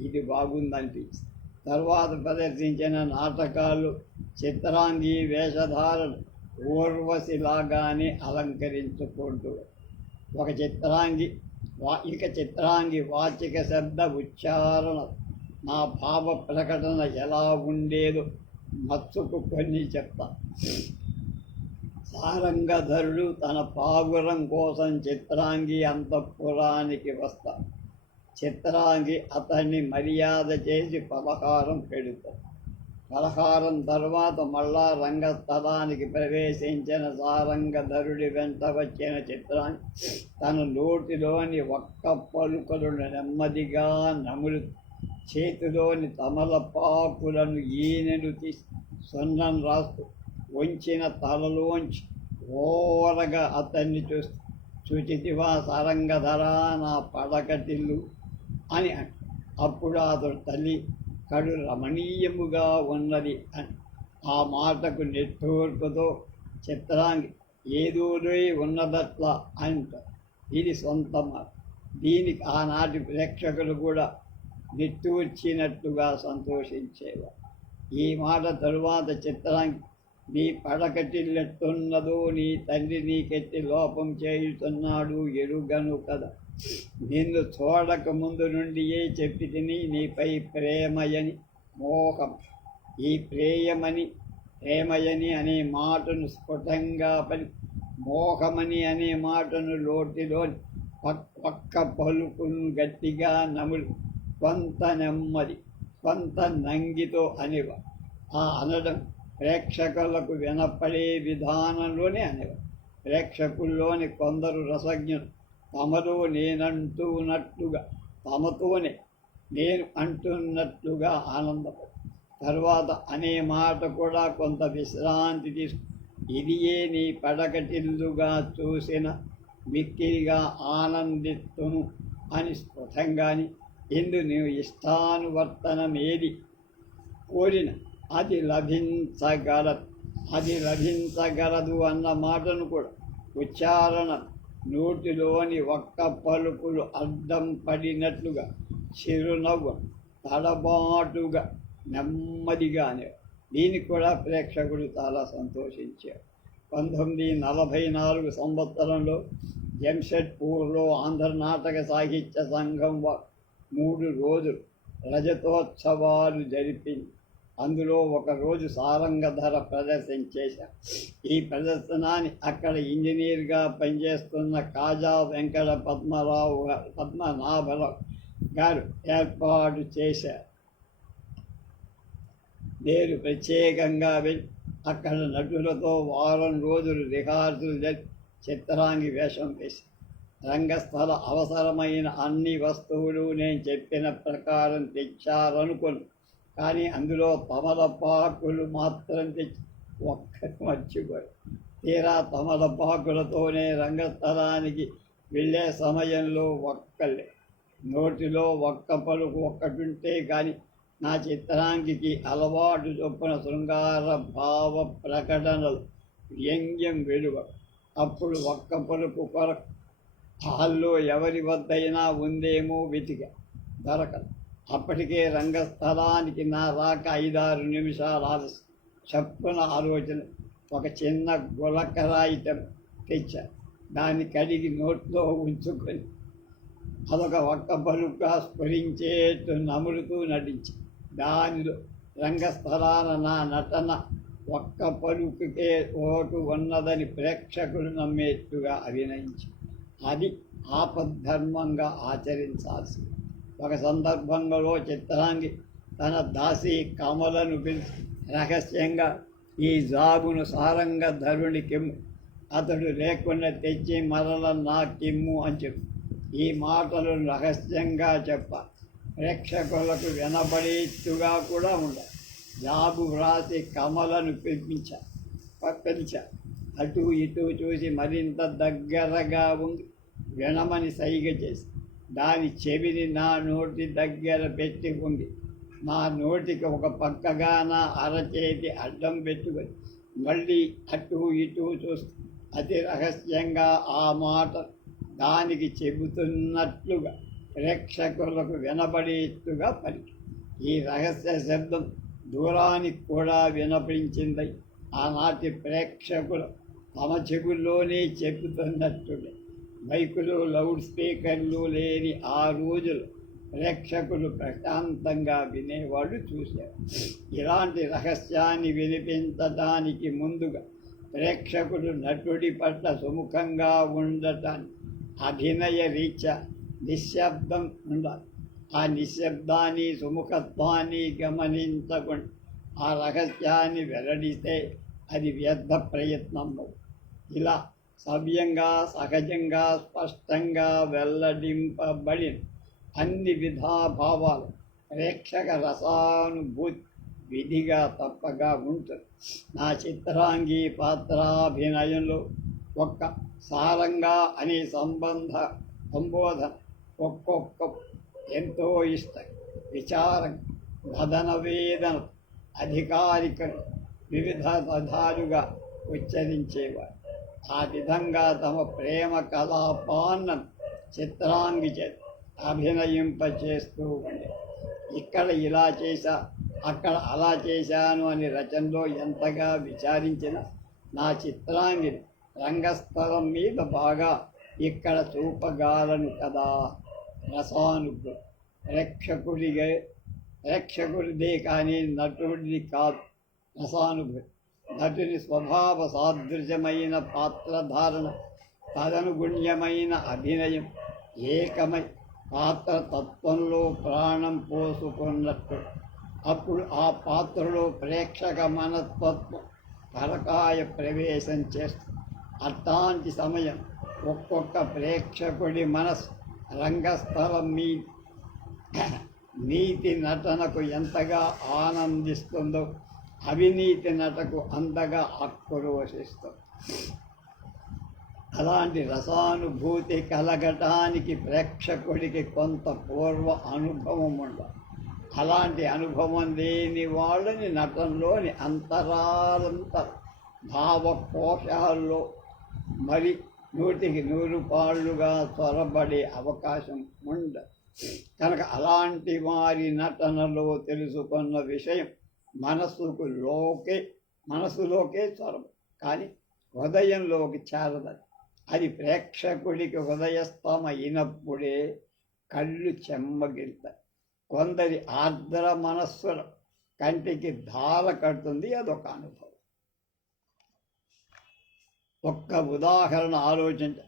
ఇది బాగుందనిపించింది. తర్వాత ప్రదర్శించిన నాటకాలు చిత్రాంగి వేషధారణ ఊర్వశిలాగానే అలంకరించుకుంటూ చిత్రాంగి వాచిక శబ్ద ఉచ్చారణ నా భావ ప్రకటన ఎలా ఉండేదో మత్సుకు కొన్ని చెప్తా. సారంగధరుడు తన పావురం కోసం చిత్రాంగి అంతఃపురానికి వస్తా. చిత్రాంగి అతన్ని మర్యాద చేసి పలహారం పెడుతాడు. పలహారం తర్వాత మళ్ళా రంగస్థలానికి ప్రవేశించిన సారంగధరుడి వెంట వచ్చిన చిత్రాంగి తన నోటిలోని ఒక్క పలుకలను నెమ్మదిగా నములు చేతిలోని తమలపాకులను ఈనెను తీసి సున్నం రాస్తూ వంచిన తలలోంచి ఓరగా అతన్ని చూచితివా సారంగధరా నా పడకటిల్లు అని అప్పుడు అతడు తల్లి కడు రమణీయముగా ఉన్నది అని ఆ మాటకు నిట్టూర్పుతో చిత్రాంగి ఏదోనే ఉన్నదట్లా అంట. ఇది సొంత మాట. దీనికి ఆనాటి ప్రేక్షకులు కూడా నిట్టూర్చినట్టుగా సంతోషించేవారు. ఈ మాట తరువాత చిత్రాంగి నీ పడకటిల్లెట్టున్నదో నీ తండ్రి నీకెట్టి లోపం చేయుతున్నాడు ఎరుగను కదా. నిన్ను చూడక ముందు నుండియే చెప్పి తిని నీపై ప్రేమయని మోహం. ఈ ప్రేమయని అనే మాటను స్ఫుటంగా పని మోహమని అనే మాటను లోటిలోని పక్క పలుకును గట్టిగా నములు కొంత నెమ్మది కొంత నంగితో అనేవా. ఆ అనడం ప్రేక్షకులకు వినపడే విధానంలోనే అనేవారు. ప్రేక్షకుల్లోని కొందరు రసజ్ఞులు తమలో నేనంటున్నట్టుగా తమతోనే నేను అంటున్నట్లుగా ఆనందపడు. తర్వాత అనే మాట కూడా కొంత విశ్రాంతి తీసుకు ఇదియే నీ పడకటిల్లుగా చూసిన మిక్కిలిగా ఆనందిస్తును అని స్ఫుటంగాని ఎందు నీవు ఇష్టానువర్తనమేది కోరిన అది లభించగలదు అన్న మాటను కూడా ఉచ్చారణ నోటిలోని ఒక్క పలుకులు అడ్డం పడినట్లుగా చిరునవ్వు తడబాటుగా నెమ్మదిగానే. దీనికి కూడా ప్రేక్షకుడు చాలా సంతోషించారు. 1944 సంవత్సరంలో జంషెడ్పూర్లో ఆంధ్ర నాటక సాహిత్య సంఘం 3 రోజులు రజతోత్సవాలు జరిపింది. అందులో ఒకరోజు సారంగధర ప్రదర్శన చేశారు. ఈ ప్రదర్శనాన్ని అక్కడ ఇంజనీర్గా పనిచేస్తున్న కాజా వెంకట పద్మనాభరావు గారు ఏర్పాటు చేశారు. నేను ప్రత్యేకంగా వెళ్ళి అక్కడ నటులతో వారం రోజులు రిహార్సల్ జరిపి చిత్రాంగి వేషం వేసి రంగస్థల అవసరమైన అన్ని వస్తువులు నేను చెప్పిన ప్రకారం తెచ్చారనుకుని, కానీ అందులో తమలపాకులు మాత్రం తెచ్చి ఒక్కటి మర్చిపోయి, తీరా తమలపాకులతోనే రంగస్థలానికి వెళ్ళే సమయంలో ఒక్కళ్ళే. నోటిలో ఒక్క పలుకు ఒక్కటుంటే కానీ నా చిత్రాంగికి అలవాటు చొప్పున శృంగార భావ ప్రకటనలు వ్యంగ్యం వెలువ. అప్పుడు ఒక్క పలుకు కొరకు హాల్లో ఎవరి వద్దైనా ఉందేమో వెతిక, దొరకదు. అప్పటికే రంగస్థలానికి నా రాక 5-6 నిమిషాలు ఆలస్యం. చప్పున ఆలోచన ఒక చిన్న గులకరాయితం తెచ్చా. దాన్ని కడిగి నోట్లో ఉంచుకొని అదొక ఒక్క పలుగా స్ఫురించేట్టు నములుతూ నటించి, దానిలో రంగస్థలాన నా నటన ఒక్క పలుకుకే ఓటు ఉన్నదని ప్రేక్షకులు నమ్మేట్టుగా అభినయించి, అది ఆపద్ధర్మంగా ఆచరించాల్సింది. ఒక సందర్భంలో చిత్రాంగి తన దాసి కమలను పిలిచి రహస్యంగా ఈ జాబును సారంగధరునికిమ్ము, అతడు లేకుండా తెచ్చి మరల నాకిమ్ము అని చెప్పు. ఈ మాటలను రహస్యంగా చెప్పాలి, ప్రేక్షకులకు వినబడేట్టుగా కూడా ఉండాలి. జాబు వ్రాసి కమలను పిలిచా. అటు ఇటు చూసి మరింత దగ్గరగా ఉండి వినమని సైగ చేసి దాని చెవిని నా నోటి దగ్గర పెట్టి ఉంది. నా నోటికి ఒక పక్కగా నా అరచేతి అడ్డం పెట్టుకొని మళ్ళీ అటు ఇటు చూస్తూ అతి రహస్యంగా ఆ మాట దానికి చెబుతున్నట్లుగా ప్రేక్షకులకు వినబడేట్టుగా పలికి, ఈ రహస్య శబ్దం దూరానికి కూడా వినపించింది. ఆనాటి ప్రేక్షకులు తమ చెవుల్లోనే చెబుతున్నట్టుగా మైకులు లౌడ్ స్పీకర్లు లేని ఆ రోజులు ప్రేక్షకులు ప్రశాంతంగా వినేవాళ్ళు చూశారు. ఇలాంటి రహస్యాన్ని వినిపించడానికి ముందుగా ప్రేక్షకులు నటుడి పట్ల సుముఖంగా ఉండటానికి అభినయ రీత్యా నిశ్శబ్దం ఉండాలి. ఆ నిశ్శబ్దాన్ని సుముఖత్వాన్ని గమనించకుండా ఆ రహస్యాన్ని వెల్లడిస్తే అది వ్యర్థ ప్రయత్నం. ఇలా సవ్యంగా సహజంగా స్పష్టంగా వెల్లడింపబడిన అన్ని విధాభావాలు ప్రేక్షక రసానుభూతి విధిగా తప్పగా ఉంటుంది. నా చిత్రాంగి పాత్రాభినయంలో ఒక్క సారంగా అనే సంబోధన ఒక్కొక్క ఎంతో ఇష్టం, విచారం, మదన వేదన అధికారిక వివిధ పదాలుగా ఉచ్చరించేవారు. ఆ విధంగా తమ ప్రేమ కలాపాన్ని చిత్రాంగి చేత అభినయింపచేస్తూ ఉండే. ఇక్కడ ఇలా చేశా, అక్కడ అలా చేశాను అని రచనలో ఎంతగా విచారించినా నా చిత్రాంగిని రంగస్థలం మీద బాగా ఇక్కడ చూపగాలను కదా. రసానుభూతి ప్రేక్షకుడిదే కానీ నటుడిది కాదు. రసానుభూతి నటుని స్వభావ సాదృశ్యమైన పాత్రధారణ, తదనుగుణ్యమైన అభినయం ఏకమై పాత్ర తత్వంలో ప్రాణం పోసుకున్నట్టు. అప్పుడు ఆ పాత్రలో ప్రేక్షక మనస్తత్వం పరకాయ ప్రవేశం చేస్తుంది. అట్లాంటి సమయం ఒక్కొక్క ప్రేక్షకుడి మనసు రంగస్థలం నీతి నటనకు ఎంతగా ఆనందిస్తుందో అవినీతి నటకు అంతగా ఆక్రోశిస్తుంది. అలాంటి రసానుభూతి కలగటానికి ప్రేక్షకుడికి కొంత పూర్వ అనుభవం ఉండాలి. అలాంటి అనుభవం లేని వాళ్ళని నటనలోని అంతరాలంత భావకోశాల్లో మరి 100కి 100 పాళ్ళుగా చొరబడే అవకాశం ఉండదు. కనుక అలాంటి వారి నటనలో తెలుసుకున్న విషయం మనసులోకే చొరబ, కానీ హృదయంలోకి చేరదు. అది ప్రేక్షకుడికి హృదయస్థం అయినప్పుడే కళ్ళు చెమ్మగిలుతాయి. కొందరి ఆర్ద్ర మనస్సుల కంటికి ధార కడుతుంది, అదొక అనుభవం. ఒక్క ఉదాహరణ ఆలోచించ.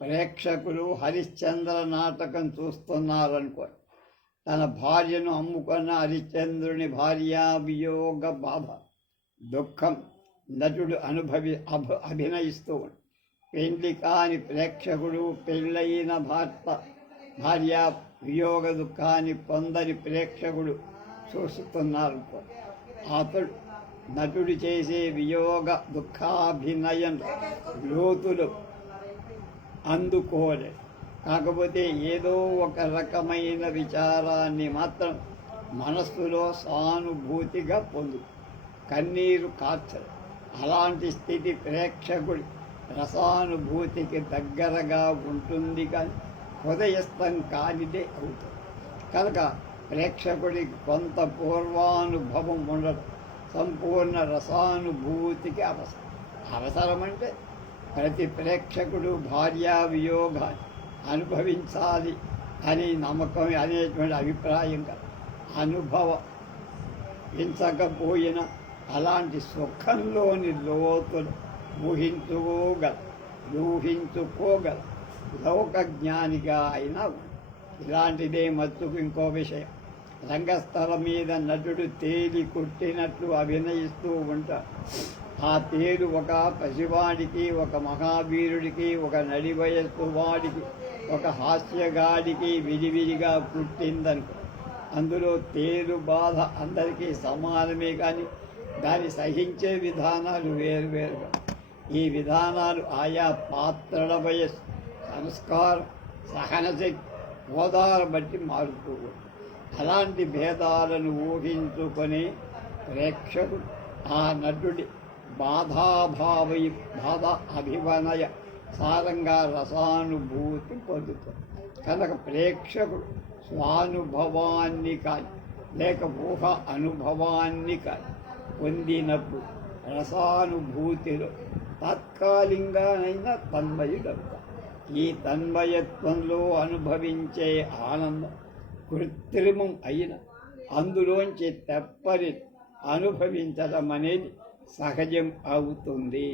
ప్రేక్షకులు హరిశ్చంద్ర నాటకం చూస్తున్నారనుకోండి. తన భార్యను అమ్ముకున్న హరిశ్చంద్రుని భార్యా వియోగ బాధ, దుఃఖం నటుడు అభినయిస్తూ ఉంటాడు. పెళ్లి కాని ప్రేక్షకుడు పెళ్ళయిన భార్య వియోగ దుఃఖాన్ని కొందరి ప్రేక్షకుడు చూస్తున్నారు. అతడు నటుడు చేసే వియోగ దుఃఖాభినయం లోతులు అందుకోలే. కాకపోతే ఏదో ఒక రకమైన విచారాన్ని మాత్రం మనస్సులో సానుభూతిగా పొందు, కన్నీరు కార్చరు. అలాంటి స్థితి ప్రేక్షకుడి రసానుభూతికి దగ్గరగా ఉంటుంది, కానీ హృదయస్థం కానిదే అవుతుంది. కనుక ప్రేక్షకుడికి కొంత పూర్వానుభవం ఉండడం సంపూర్ణ రసానుభూతికి అవసరమంటే ప్రతి ప్రేక్షకుడు భార్యా వియోగాన్ని అనుభవించాలి అని నమ్మకం అనేటువంటి అభిప్రాయం కాదు. అనుభవించకపోయినా అలాంటి సుఖంలోని లోతులు ఊహించుకోగల లోక జ్ఞానిగా అయినా. ఇలాంటిదే మత్తుకు ఇంకో విషయం. రంగస్థలం మీద నటుడు తేలి కొట్టినట్లు అభినయిస్తూ ఉంటాడు. ఆ తేలు ఒక పసివాడికి, ఒక మహావీరుడికి, ఒక నడి వయస్సు వాడికి, ఒక హాస్యగాడికి విడివిడిగా పుట్టిందనుకో. అందులో తేలు బాధ అందరికీ సమానమే, కానీ దాన్ని సహించే విధానాలు వేరువేరుగా. ఈ విధానాలు ఆయా పాత్రల వయస్సు, సంస్కారం, సహనశక్తి, హోదాలు బట్టి మారుతూ ఉంటాయి. అలాంటి భేదాలను ఊహించుకొని ప్రేక్షకుడు ఆ నటుడి బాధ అభివనయ సారంగా రసానుభూతి పొందుతాడు. కనుక ప్రేక్షకుడు స్వానుభవాన్ని కానీ లేక ఊహ అనుభవాన్ని కానీ పొందినప్పుడు రసానుభూతిలో తాత్కాలికంగానైనా తన్మయుడవుతాడు. ఈ తన్మయత్వంలో అనుభవించే ఆనందం కృత్రిమం అయిన అందులోంచి తెప్పని అనుభవించడం అనేది సహజం అవుతుంది.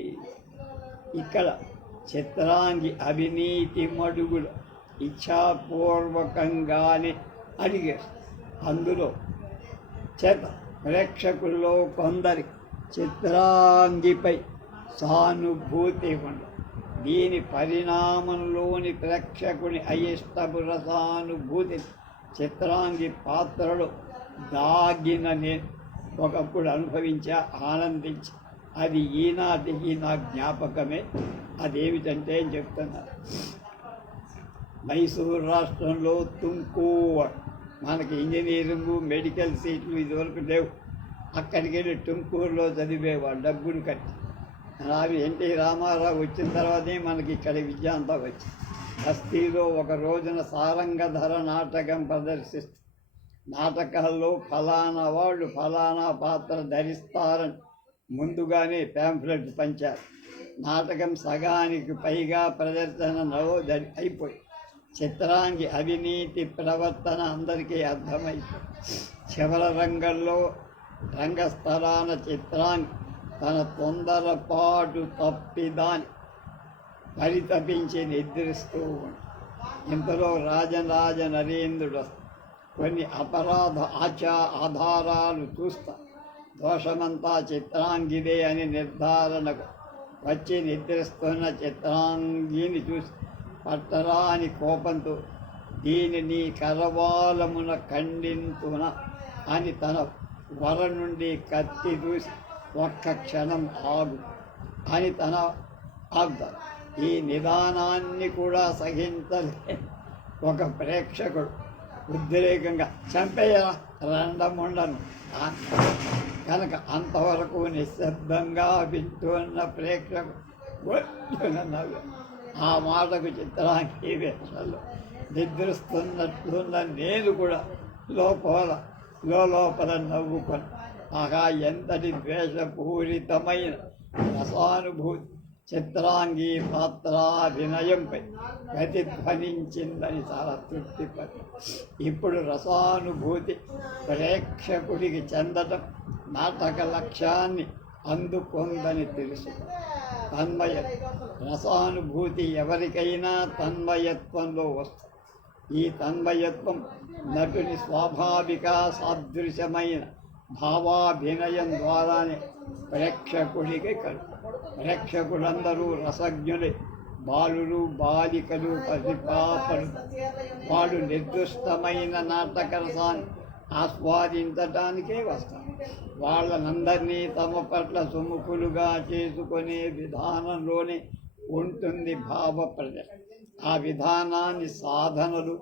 ఇక్కడ చిత్రాంగి అవినీతి మడుగులు ఇచ్ఛాపూర్వకంగానే అడిగేస్తారు. అందులో ప్రేక్షకుల్లో కొందరి చిత్రాంగిపై సానుభూతి ఉండదు. దీని పరిణామంలోని ప్రేక్షకుని అయిష్టపు రసానుభూతి చిత్రాంగి పాత్రలో దాగిన నేను ఒకప్పుడు అనుభవించా, ఆనందించి, అది ఈనాటికి నా జ్ఞాపకమే. అదేమిటంటే అని చెప్తున్నారు. మైసూరు రాష్ట్రంలో తుంకూర్, మనకి ఇంజనీరింగు మెడికల్ సీట్లు ఇదివరకు లేవు. అక్కడికి వెళ్ళి తుంకూరులో చదివేవాడు డబ్బులు కట్టి. అవి ఎన్టీ రామారావు వచ్చిన తర్వాతే మనకి ఇక్కడ విద్య అంతా వచ్చింది. బస్తీలో ఒక రోజున సారంగధర నాటకం ప్రదర్శిస్తూ నాటకాల్లో ఫలానా వాళ్ళు ఫలానా పాత్ర ధరిస్తారని ముందుగానే ప్యాంఫ్లెట్ పంచారు. నాటకం సగానికి పైగా ప్రదర్శనలో అయిపోయి చిత్రాంగి అవినీతి ప్రవర్తన అందరికీ అర్థమైంది. చివరి రంగస్థలాన చిత్రాంగి తన తొందరపాటు తప్పిదాన్ని పరితపించి నిద్రిస్తూ ఉంటాడు. ఇంతలో రాజరాజ నరేంద్రుడు కొన్ని అపరాధ ఆధారాలు చూస్తా దోషమంతా చిత్రాంగిదే అని నిర్ధారణకు వచ్చి నిద్రిస్తున్న చిత్రాంగిని చూసి పట్టరాని కోపంతో దీనిని కరవాలమున ఖండింతున అని తన వర నుండి కత్తి చూసి ఒక్క క్షణం ఆగు అని తన ఆగ్దారు. ఈ నిదానాన్ని కూడా సహించలే ఒక ప్రేక్షకుడు ఉద్రేకంగా చంపేయరా రండముండను కనుక అంతవరకు నిశ్శబ్దంగా వింటున్న ప్రేక్షకుడు నవ్వు. ఆ మాటకు చిత్రాంగి వేషాలు నిద్రిస్తున్నట్లున్న నేను కూడా లోపల నవ్వుకొని ఆగా ఎంతటి ద్వేషపూరితమైన రసానుభూతి చిత్రాంగి పాత్రాభినయంపై ప్రతిధ్వనించిందని చాలా తృప్తిపడి ఇప్పుడు రసానుభూతి ప్రేక్షకుడికి చెందటం నాటక లక్ష్యాన్ని అందుకుందని తెలుసు. రసానుభూతి ఎవరికైనా తన్మయత్వంలో వస్తుంది. ఈ తన్మయత్వం నటుని స్వాభావిక సాదృశ్యమైన భావాభినయం ద్వారానే ప్రేక్షకుడికి ప్రేక్షకులందరూ రసజ్ఞులే. బాలురు బాలికలు పసిపాపలు వాడు నిర్దిష్టమైన నాటక రసాన్ని ఆస్వాదించటానికే వస్తారు. వాళ్ళనందరినీ తమ పట్ల సుముఖులుగా చేసుకునే విధానంలోనే ఉంటుంది భావ ప్రదర్శన. ఆ విధానాన్ని సాధనలు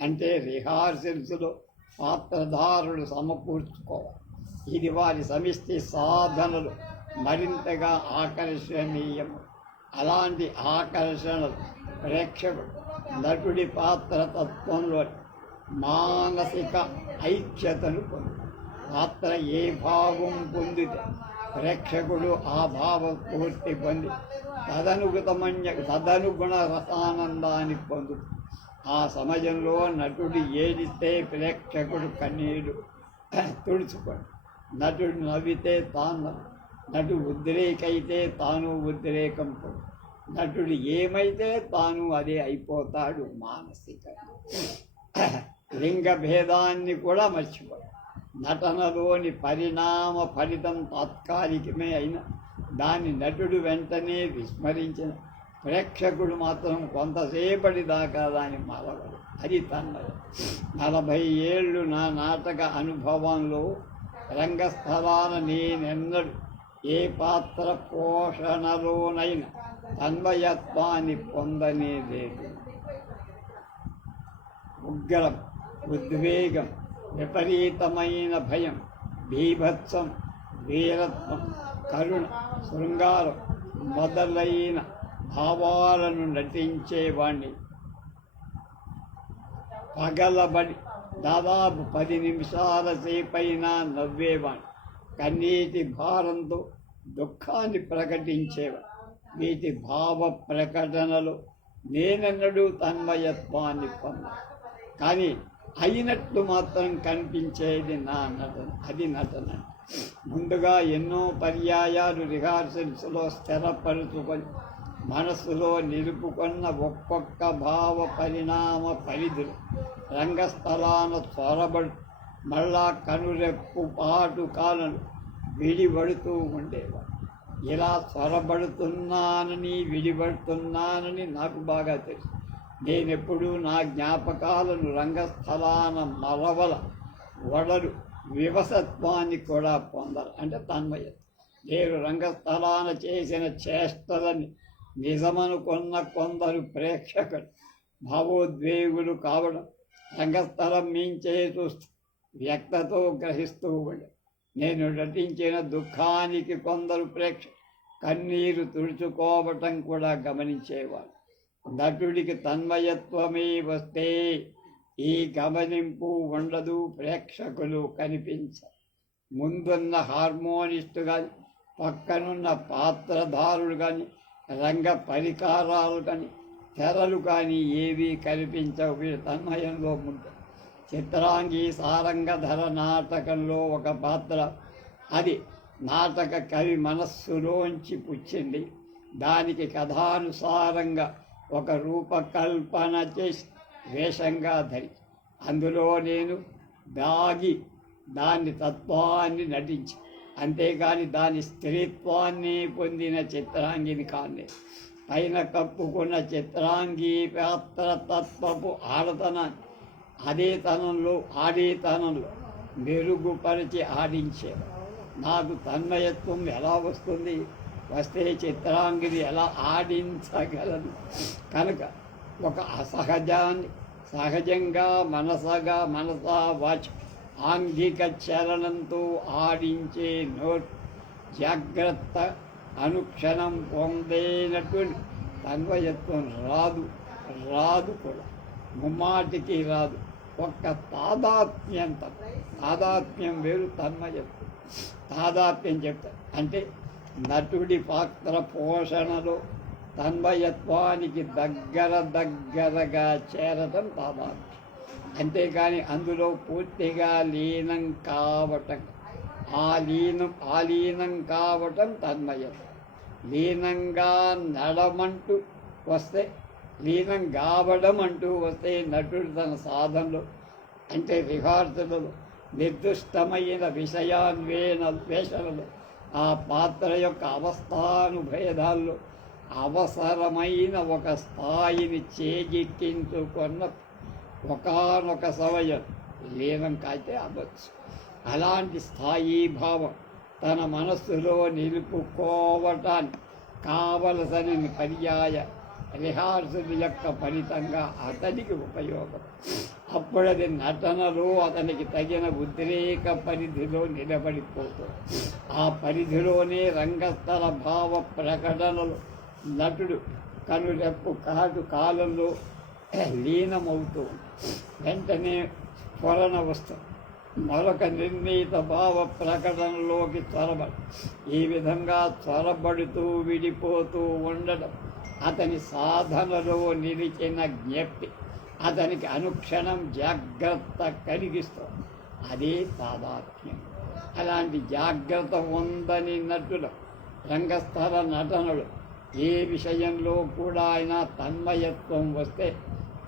అంటే రిహార్సల్స్లో పాత్రధారులు సమకూర్చుకోవాలి. ఇది వారి సమిష్టి సాధనలు మరింతగా ఆకర్షణీయం. అలాంటి ఆకర్షణలు ప్రేక్షకుడు నటుడి పాత్ర తత్వంలో మానసిక ఐక్యతను పొంది పాత్ర ఏ భావం పొందితే ప్రేక్షకుడు ఆ భావం పూర్తి పొంది తదనుగుణ రసానందాన్ని పొందుతుంది. ఆ సమయంలో నటుడు ఏడిస్తే ప్రేక్షకుడు కన్నీడు తుడుచుకోండి. నటుడు నవ్వితే తాను నటు ఉద్రేకైతే తాను ఉద్రేకం పొందు. నటుడు ఏమైతే తాను అదే అయిపోతాడు. మానసిక లింగ భేదాన్ని కూడా మర్చిపోయి నటనలోని పరిణామ ఫలితం తాత్కాలికమే అయినా దాన్ని నటుడు వెంటనే విస్మరించిన ప్రేక్షకుడు మాత్రం కొంతసేపటి దాకా దాన్ని మరవడు. అది తన్నది. 40 ఏళ్ళు నా నాటక అనుభవంలో రంగస్థలాన నేనెన్నడూ ఏ పాత్ర పోషణలోనైనా తన్మయత్వాన్ని పొందనే లేదు. ఉగ్రం, ఉద్వేగం, విపరీతమైన భయం, బీభత్సం, వీరత్వం, కరుణ, శృంగారం మొదలైన భావాలను నటించేవాణ్ణి. పగలబడి దాదాపు 10 నిమిషాల సేపైనా నవ్వేవాణ్ణి. కన్నీటి భారంతో దుఃఖాన్ని ప్రకటించేవాడు. వీటి భావ ప్రకటనలో నేనెన్నడూ తన్మయత్వాన్ని పొందాను. కానీ అయినట్లు మాత్రం కనిపించేది నా నటన. అది నటన. ముందుగా ఎన్నో పర్యాయాలు రిహార్సల్స్లో స్థిరపరుచుకొని మనస్సులో నిలుపుకున్న ఒక్కొక్క భావ పరిణామ పరిధులు రంగస్థలాన చొరబడు మళ్ళా కనురెప్పు పాటు కాలను విడిపడుతూ ఉండేవాడు. ఇలా చొరబడుతున్నానని విడిపడుతున్నానని నాకు బాగా తెలుసు. నేనెప్పుడూ నా జ్ఞాపకాలను రంగస్థలాన మరవల వడలు వివసత్వాన్ని కూడా పొందరు. అంటే తన్మయత్వం. నేను రంగస్థలాన చేసిన చేష్టలని నిజమనుకున్న కొందరు ప్రేక్షకులు భావోద్వేగులు కావడం రంగస్థలం మించే చూస్తూ వ్యక్తతో గ్రహిస్తూ ఉండే. నేను నటించిన దుఃఖానికి కొందరు ప్రేక్షకులు కన్నీరు తుడుచుకోవటం కూడా గమనించేవాడు. నటుడికి తన్మయత్వమే వస్తే ఈ గమనింపు ఉండదు. ప్రేక్షకులు కనిపించరు. ముందున్న హార్మోనిస్టు కానీ పక్కనున్న పాత్రధారులు కానీ రంగ పరికారాలు కానీ తెరలు కానీ ఏవీ కనిపించవు. వీరు తన్మయంలో ఉంటారు. చిత్రాంగి సారంగధర నాటకంలో ఒక పాత్ర అది నాటక కవి మనస్సులోంచి పుచ్చింది. దానికి కథానుసారంగా ఒక రూపకల్పన చేసి వేషంగా ధరి అందులో నేను దాగి దాని తత్వాన్ని నటించి అంతేగాని దాని స్త్రీత్వాన్ని పొందిన చిత్రాంగిని కానే. పైన కప్పుకున్న చిత్రాంగి పాత్ర తత్వపు ఆడతనాన్ని ఆడేతనంలో మెరుగుపరిచి ఆడించేవారు. నాకు తన్మయత్వం ఎలా వస్తుంది? వస్తే చిత్రాంగిని ఎలా ఆడించగలను? కనుక ఒక అసహజాన్ని సహజంగా మనసా వాచ ఆంగిక చలనంతో ఆడించే నోట్ జాగ్రత్త అనుక్షణం పొందేనటువంటి తన్వయత్వం రాదు కూడా, ముమ్మాటికి రాదు. ఒక్క తాదాత్మ్యం వేరు, తన్మయత్వం. తాదాత్మ్యం చెప్తారు అంటే నటుడి పాత్ర పోషణలో తన్మయత్వానికి దగ్గరగా చేరటం తాదాత్మ్యం. అంతేకాని అందులో పూర్తిగా లీనం కావటం, ఆలీనం కావటం తన్మయత్వం. లీనంగా నడమంటూ వస్తే, లీనం కావడం అంటూ వస్తే నటుడు తన సాధనలో అంటే రిహార్సలలో నిర్దిష్టమైన విషయాన్వేషణలో ఆ పాత్ర యొక్క అవస్థానుభేదాల్లో అవసరమైన ఒక స్థాయిని చేజిక్కించుకున్న ఒకానొక సమయం లీనం కాయితే అవ్వచ్చు. అలాంటి స్థాయి భావం తన మనస్సులో నిలుపుకోవటానికి కావలసిన పర్యాయ రిహార్సల్ యొక్క ఫలితంగా అతనికి ఉపయోగం. అప్పుడది నటనలో అతనికి తగిన ఉద్రేక పరిధిలో నిలబడిపోతుంది. ఆ పరిధిలోనే రంగస్థల భావ ప్రకటనలు నటుడు కనురెప్పు కాలంలో లీనమవుతూ వెంటనే స్ఫురణ వస్తుంది, మరొక నిర్ణీత భావ ప్రకటనలోకి చొరబడి ఈ విధంగా చొరబడుతూ విడిపోతూ ఉండడం అతని సాధనలో నిలిచిన జ్ఞప్తి అతనికి అనుక్షణం జాగ్రత్త కలిగిస్తుంది. అదే తాదాత్మ్యం. అలాంటి జాగ్రత్త ఉందని నటుల రంగస్థల నటనలు ఏ విషయంలో కూడా అయినా తన్మయత్వం వస్తే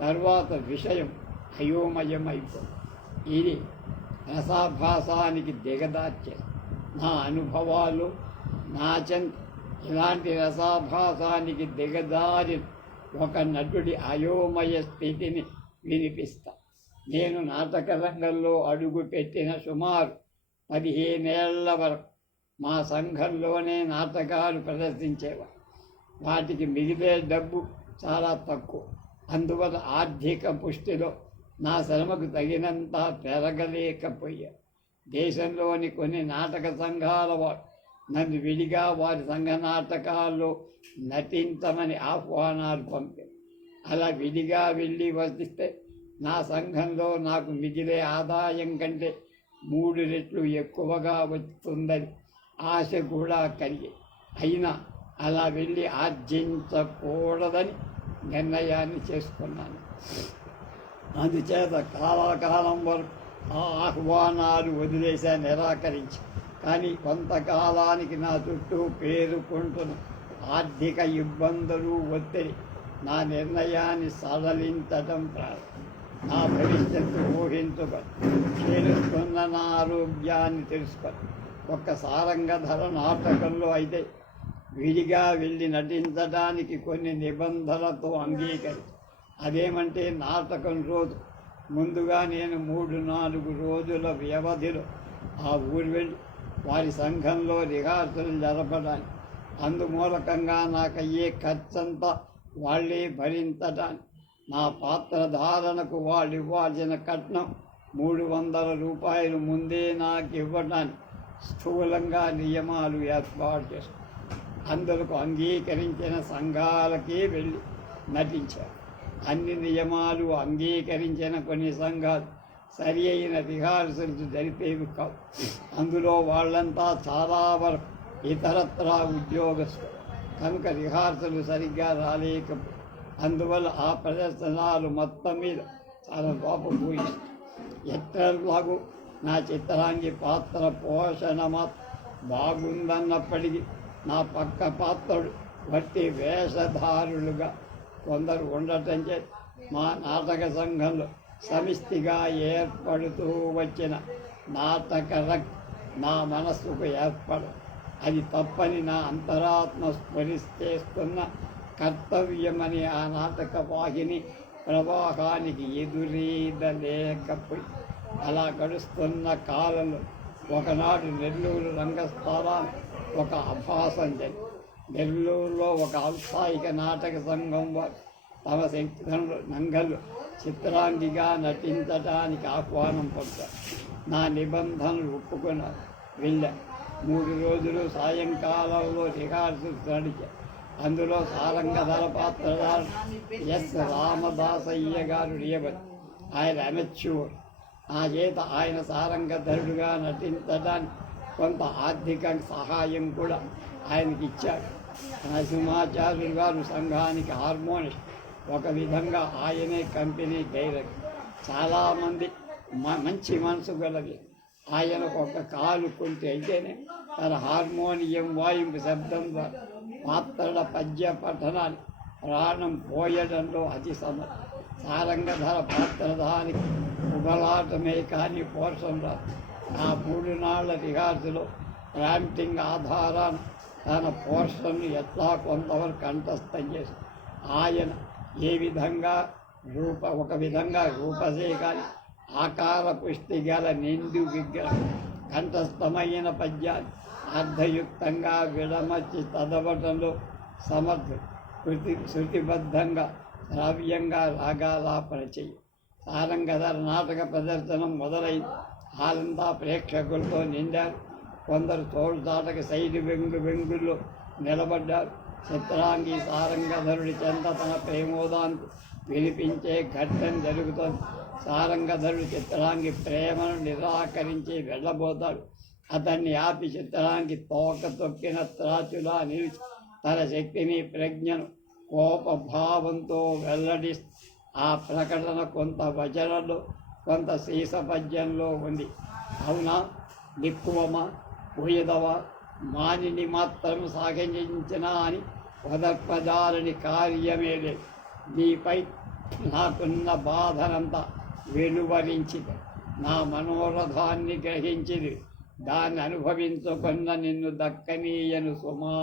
తర్వాత విషయం అయోమయమైపోతుంది. ఇది రసాభాసానికి దిగదార్చే నా అనుభవాలు ఇలాంటి రసాభాసానికి దిగదారి ఒక నటుడి అయోమయ స్థితిని వినిపిస్తా. నేను నాటక రంగంలో అడుగుపెట్టిన సుమారు 15 ఏళ్ల వరకు మా సంఘంలోనే నాటకాలు ప్రదర్శించేవారు. వాటికి మిగిలే డబ్బు చాలా తక్కువ. అందువల్ల ఆర్థిక పుష్టిలో నా శ్రమకు తగినంత పెరగలేకపోయారు. దేశంలోని కొన్ని నాటక సంఘాల వారు నన్ను విడిగా వారి సంఘ నాటకాల్లో నటించమని ఆహ్వానాలు పంపారు. అలా విడిగా వెళ్ళి వర్తిస్తే నా సంఘంలో నాకు మిగిలే ఆదాయం కంటే 3 రెట్లు ఎక్కువగా వస్తుందని ఆశ కూడా కలిగి, అయినా అలా వెళ్ళి ఆర్జించకూడదని నిర్ణయాన్ని చేసుకున్నాను. అందుచేత కాలాకాలం వరకు ఆ ఆహ్వానాలు వదిలేసా, నిరాకరించి. కానీ కొంతకాలానికి నా చుట్టూ పేరుకుంటున్న ఆర్థిక ఇబ్బందులు, ఒత్తిడి నా నిర్ణయాన్ని సడలించడం ప్రారంభం. నా భవిష్యత్తు ఊహించుకొని, క్షీణిస్తున్న నా ఆరోగ్యాన్ని తెలుసుకొని, ఒక్క సారంగధర నాటకంలో అయితే విడిగా వెళ్ళి నటించడానికి కొన్ని నిబంధనలతో అంగీకరించి, అదేమంటే నాటకం రోజు ముందుగా నేను 3-4 రోజుల వ్యవధిలో ఆ ఊరు వెళ్ళి వారి సంఘంలో రిహార్సల్ జరపడానికి, అందుమూలకంగా నాకయ్యే ఖర్చంతా వాళ్ళే భరించడానికి, నా పాత్రధారణకు వాళ్ళు ఇవ్వాల్సిన కట్నం 300 రూపాయలు ముందే నాకు ఇవ్వడానికి స్థూలంగా నియమాలు ఏర్పాటు చేశారు. అందరికి అంగీకరించిన సంఘాలకే వెళ్ళి నటించారు. అన్ని నియమాలు అంగీకరించిన కొన్ని సంఘాలు సరి అయిన రిహార్సల్స్ జరిపేవి కావు. అందులో వాళ్ళంతా చాలా వరకు ఇతరత్రా ఉద్యోగస్తులు కనుక రిహార్సల్ సరిగ్గా రాలేకపోయి, అందువల్ల ఆ ప్రదర్శనలు మొత్తం మీద చాలా లోపపోయిస్తాయి. ఎట్లాగూ నా చిత్రాంగి పాత్ర పోషణ బాగుందన్నప్పటికీ నా పక్క పాత్రలు వట్టి వేషధారులుగా కొందరు ఉండటం చేత మా నాటక సంఘంలో సమిష్టిగా ఏర్పడుతూ వచ్చిన నాటక నా మనస్సుకు ఏర్పడదు. అది తప్పని నా అంతరాత్మ స్మరిస్తేస్తున్న కర్తవ్యమని ఆ నాటక వాహిని ప్రవాహానికి ఎదురీదలేకపోయి అలా గడుస్తున్న కాలంలో ఒకనాడు నెల్లూరు రంగస్థలాన్ని ఒక అభాసం జరిగింది. నెల్లూరులో ఒక ఔత్సాహిక నాటక సంఘం వారు తమ శక్తులను చిత్రాంగిగా నటించటానికి ఆహ్వానం పంపారు. నా నిబంధనలు ఒప్పుకున్నారు. వెళ్ళా. 3 రోజులు సాయంకాలంలో రిహార్సల్స్ నడిచారు. అందులో సారంగధర పాత్రధారు ఎస్ రామదాసయ్య గారు నియమని. ఆయన అమెచ్యూర్. ఆ చేత ఆయన సారంగధరుడుగా నటించడానికి కొంత ఆర్థిక సహాయం కూడా ఆయనకి ఇచ్చాడు. నరసింహాచార్యులు గారు సంఘానికి హార్మోనిస్ట్. ఒక విధంగా ఆయనే కంపెనీ డైరెక్టర్. చాలామంది మంచి మనసు గలది. ఆయనకు ఒక కాలు కొంచెం అయితేనే తన హార్మోనియం వాయింపు శబ్దం ద్వారా పాత్రల పద్య పఠనాన్ని ప్రాణం పోయడంలో అతి సమర్థ. సారంగధర పాత్రధానికి ఉగలాటమే కానీ పోషం రాదు. ఆ 3 నాళ్ల రిహార్సులో ప్రాంప్టింగ్ ఆధారాన్ని తన పోర్షన్ను ఎట్లా కొంతవరకు కంఠస్థం చేసి ఆయన ఏ విధంగా ఒక విధంగా రూపసే కానీ ఆకార పుష్టి గల నిండు విగ్రహం కంఠస్థమైన పద్యాన్ని అర్థయుక్తంగా విడమర్చి చదవటంలో సమర్థుడు. శృతిబద్ధంగా శ్రావ్యంగా రాగాలాపన చెయ్యి. సారంగధర నాటక ప్రదర్శనం మొదలైంది. హాలంతా ప్రేక్షకులతో నిండారు. కొందరు తోడుదాటక సైడు వెంగుల్లో నిలబడ్డారు. చిత్రాంగి సారంగధరుడి చెంత తన ప్రేమోదాన్ని వినిపించే ఘట్టం జరుగుతోంది. సారంగధరుడు చిత్రాంగి ప్రేమను నిరాకరించి వెళ్ళబోతాడు. అతన్ని ఆపి చిత్రాంగి తోక తొక్కిన త్రాచులా నిలిచి తన శక్తిని ప్రజ్ఞను కోపభావంతో వెల్లడిస్తూ ఆ ప్రకటన కొంత వచనంలో కొంత శీసపద్యంలో ఉంది. అవునా, నిక్కువమా, పోయదవా, మానిని మాత్రం సాగించిన అని వదర్పజాలని కార్యమే లేదు. నీపై నాకున్న బాధనంతా వెలువరించింది. నా మనోరథాన్ని గ్రహించింది. దాన్ని అనుభవించుకున్న నిన్ను దక్కనీయను సుమా.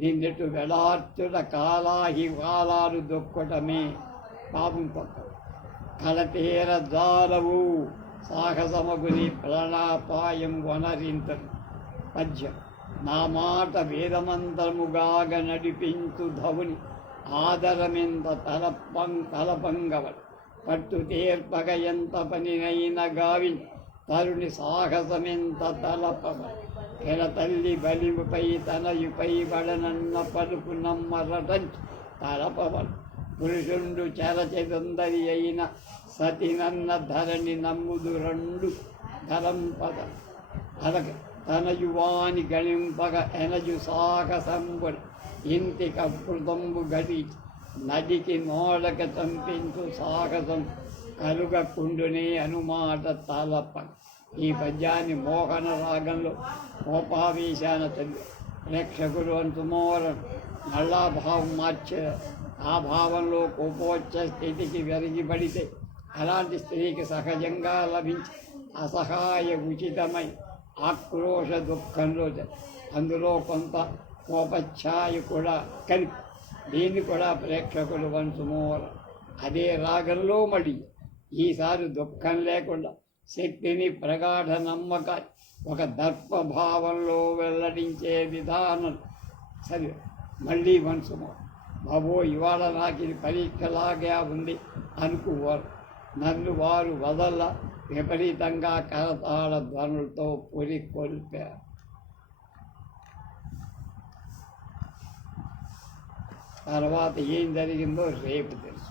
నిన్నెటు వెళార్చుట కాలాలు దొక్కటమే. పాపం పక్క కలతేర జాలవు సాహసమగుని ప్రాణాపాయం వనరింతను. పద్యం. నా మాట వేదమంత్రముగాగ నడిపించు ధవుని ఆదరమెంత తలపంగవడు. పట్టు తీర్పగ ఎంత పనినైన గావిని తరుని సాహసమెంత తలపవడు. కెరతల్లి బలిపై తనయుపై బడనన్న పలుపు నమ్మరటంచు తలపవడు. పురుషుండు చరచదుందరి అయిన సతినన్న ధరణి నమ్ముదు 2 ధరంపద. అలక తనయువాని గణింపగ ఎనజు సాహసంబుడు. ఇంటి కృతంబు గడి నదికి నోడక చంపించు సాహసం కలుగకుండునే అనుమాట తలప. ఈ పద్యాన్ని మోహన రాగంలో కోపావేశాన చదివి ప్రేక్షకులు అంటుమోరను నల్లాభావం మార్చే. ఆ భావంలో కోపోచ్చ స్థితికి వెరగిపడితే అలాంటి స్త్రీకి సహజంగా లభించి అసహాయ ఉచితమై ఆక్రోశ దుఃఖంలో అందులో కొంత కోపఛాయ కూడా కలిపి దీన్ని కూడా ప్రేక్షకులు వంశమోర. అదే రాగంలో మళ్ళీ ఈసారి దుఃఖం లేకుండా శక్తిని ప్రగాఢ నమ్మకాన్ని ఒక దర్పభావంలో వెల్లడించే విధానం సరే. మళ్ళీ వంశమోర. బాబో, ఇవాళ నాకు ఇది పరీక్షలాగా ఉంది అనుకువారు. నన్ను వారు వదల విపరీతంగా కరతాళ ధ్వనులతో పురికొల్పారు. తర్వాత ఏం జరిగిందో రేపు తెలుసు.